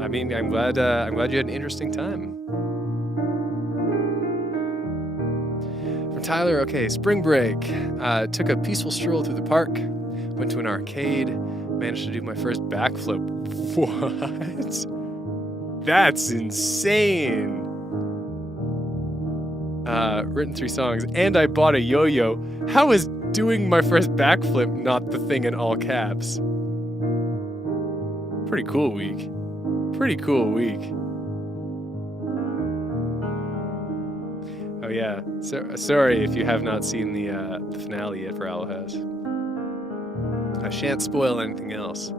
I mean, I'm glad you had an interesting time. From Tyler, okay, spring break. Took a peaceful stroll through the park, went to an arcade, managed to do my first backflip. What? That's insane. Written 3 songs, and I bought a yo-yo. How is doing my first backflip not the thing in all caps? Pretty cool week. Pretty cool week. Oh yeah. Sorry if you have not seen the finale yet for Owl House. I shan't spoil anything else.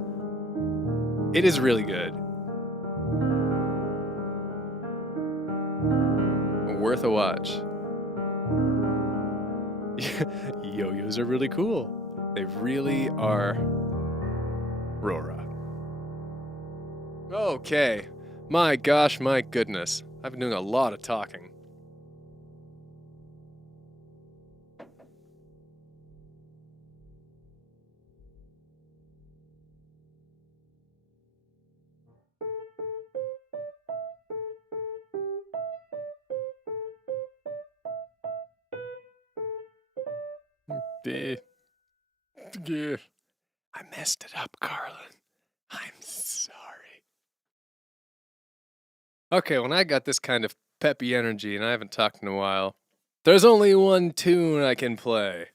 It is really good. Worth a watch. Yo-yos are really cool. They really are. Rora. Okay. My gosh, my goodness. I've been doing a lot of talking. I messed it up, Carlin. I'm sorry. Okay, when I got this kind of peppy energy and I haven't talked in a while, there's only one tune I can play.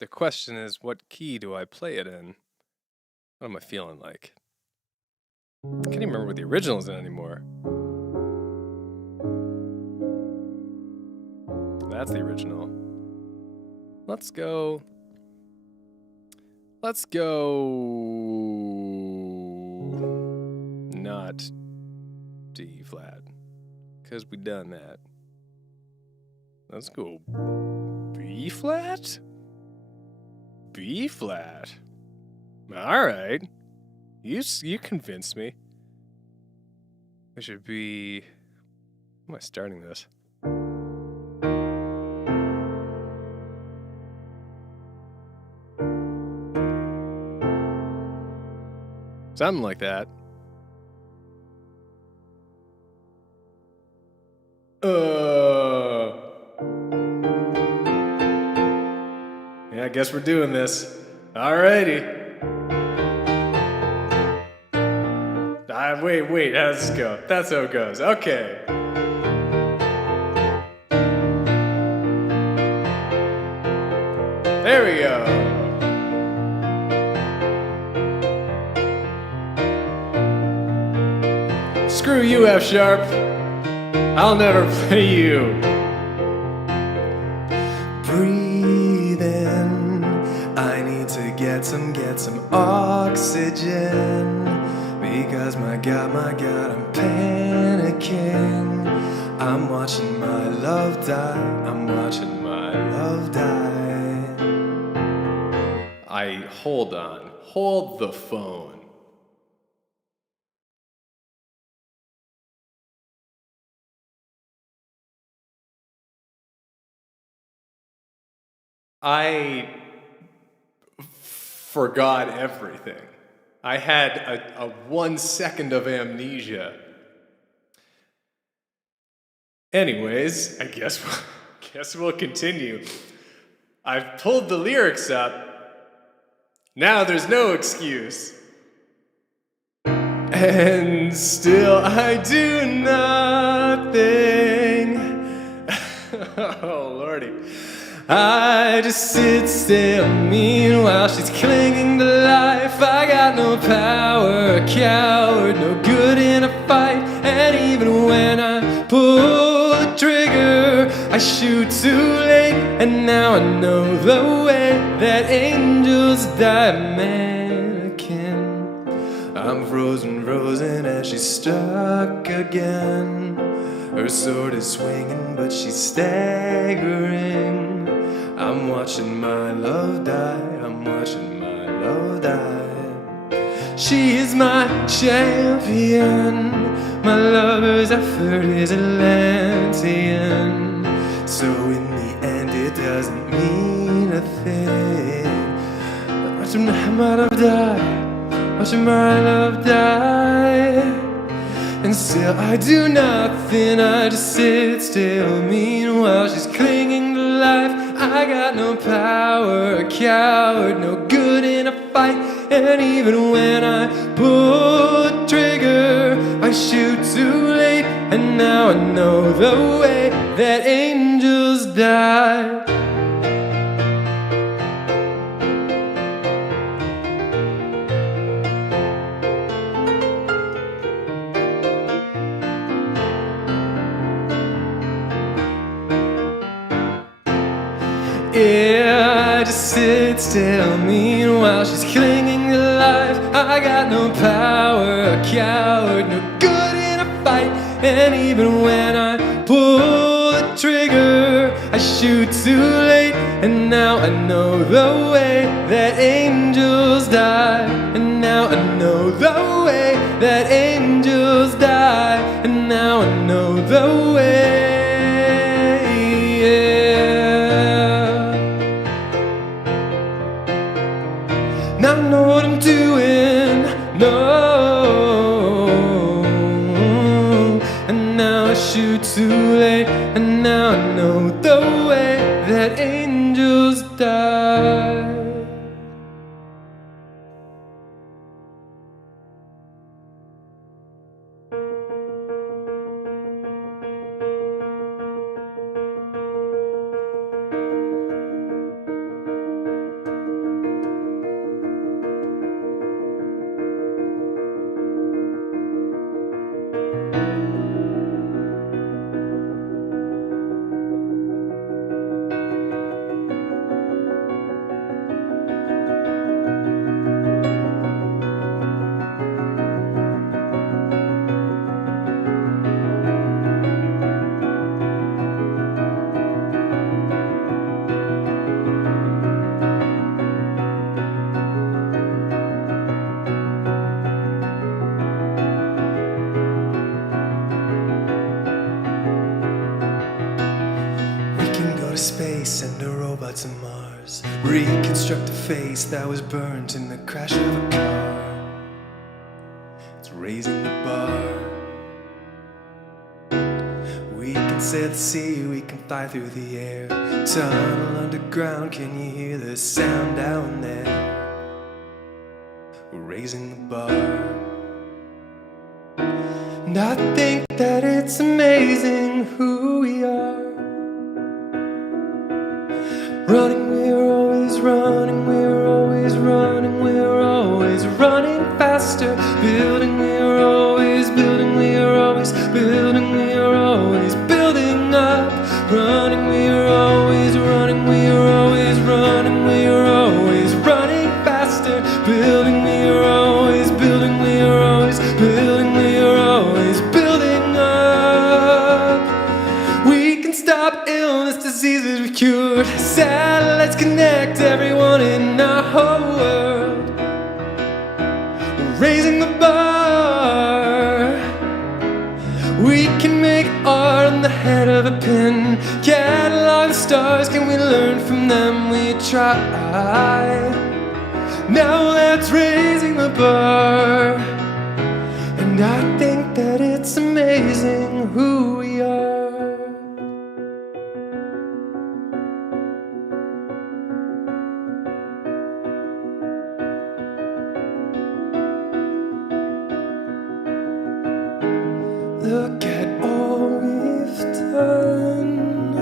The question is, what key do I play it in? What am I feeling like? I can't even remember what the original is in anymore. That's the original. Let's go. Not D flat, because we done that. Let's go B flat? B flat. All right. You convinced me. We should be... How am I starting this? Something like that. Yeah, I guess we're doing this. Alrighty. Wait, how does this go? That's how it goes. Okay. There we go. Screw you, F sharp. I'll never play you. Breathe in. I need to get get some oxygen. Because my God, I'm panicking. I'm watching my love die. I'm watching my love die. Hold on. Hold the phone. I forgot everything. I had a 1 second of amnesia. Anyways, I guess we'll continue. I've pulled the lyrics up. Now there's no excuse. And still I do nothing. Oh, Lordy. I just sit still, meanwhile she's clinging to life. I got no power, a coward, no good in a fight. And even when I pull the trigger, I shoot too late. And now I know the way that angels die. Mannequin, I'm frozen as she's struck again. Her sword is swinging, but she's staggering. I'm watching my love die. I'm watching my love die. She is my champion. My lover's effort is Atlantean. So in the end it doesn't mean a thing. Watching my love die. Watching my love die. And still I do nothing, I just sit still. Meanwhile she's clinging to life. I got no power, a coward, no good in a fight. And even when I pull the trigger, I shoot too late. And now I know the way that angels die. Yeah, I just sit still. Meanwhile she's clinging to life. I got no power, a coward, no good in a fight. And even when I pull the trigger, I shoot too late. And now I know the way that angels die. And now I know the way that angels die. And now I know the way. Now I know what I'm doing, no. And now I shoot too late. And now I know the way that angels die. Space and a robot to Mars. Reconstruct a face that was burnt in the crash of a car. It's raising the bar. We can sail the sea, we can fly through the air. Tunnel underground, can you hear the sound down there? We're raising the bar. And I think that it's amazing who we are. Running, we're always running, we're always running, we're always running faster. Building, we're always building, we're always building, we're always building up. Running, we're always running, we're always running, we're always running faster. can stop illness, diseases we cured. Satellites connect everyone in our whole world. We're raising the bar. We can make art on the head of a pin. Catalog the stars, can we learn from them? We try. Now that's raising the bar. And I think that it's amazing who we are. Look at all we've done.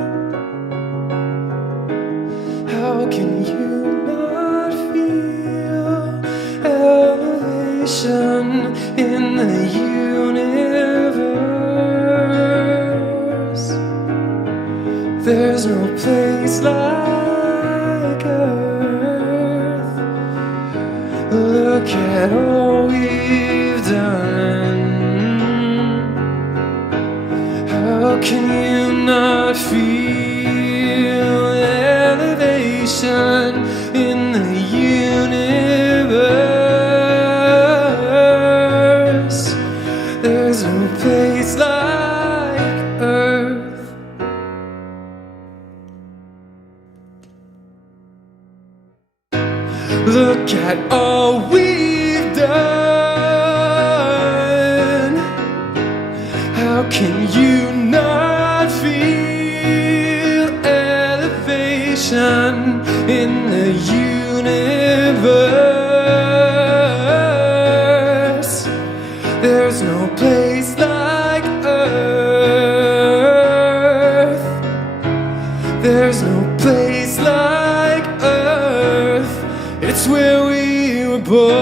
How can you not feel elevation in the universe? There's no place like Earth. Look at all we've done. How can you not feel elevation in the universe? There's no place like Earth. Look at all we've done. How can you not feel elevation in the universe? There's no place like Earth. There's no place like Earth. It's where we were born.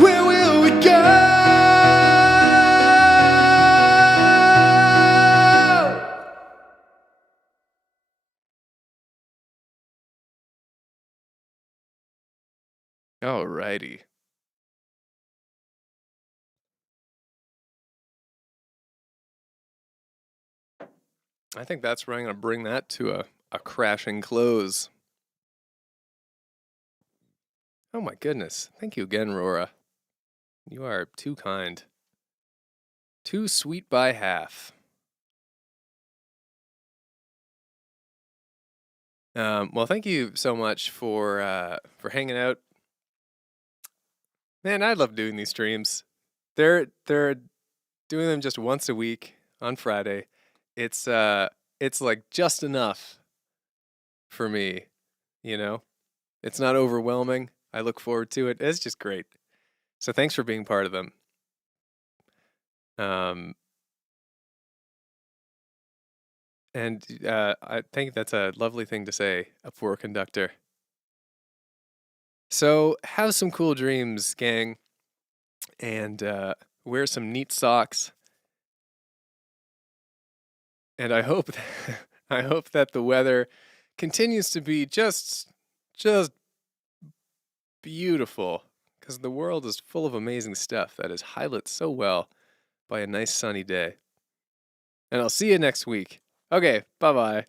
Where will we go? Alrighty. I think that's where I'm going to bring that to a crashing close. Oh my goodness. Thank you again, Rora. You are too kind. Too sweet by half. Well, thank you so much for hanging out. Man, I love doing these streams. They're doing them just once a week on Friday. It's like just enough for me, you know? It's not overwhelming. I look forward to it. It's just great. So thanks for being part of them. And I think that's a lovely thing to say, a poor conductor. So have some cool dreams, gang, and wear some neat socks. And I hope that the weather continues to be just beautiful, because the world is full of amazing stuff that is highlighted so well by a nice sunny day. And I'll see you next week. Okay, bye-bye.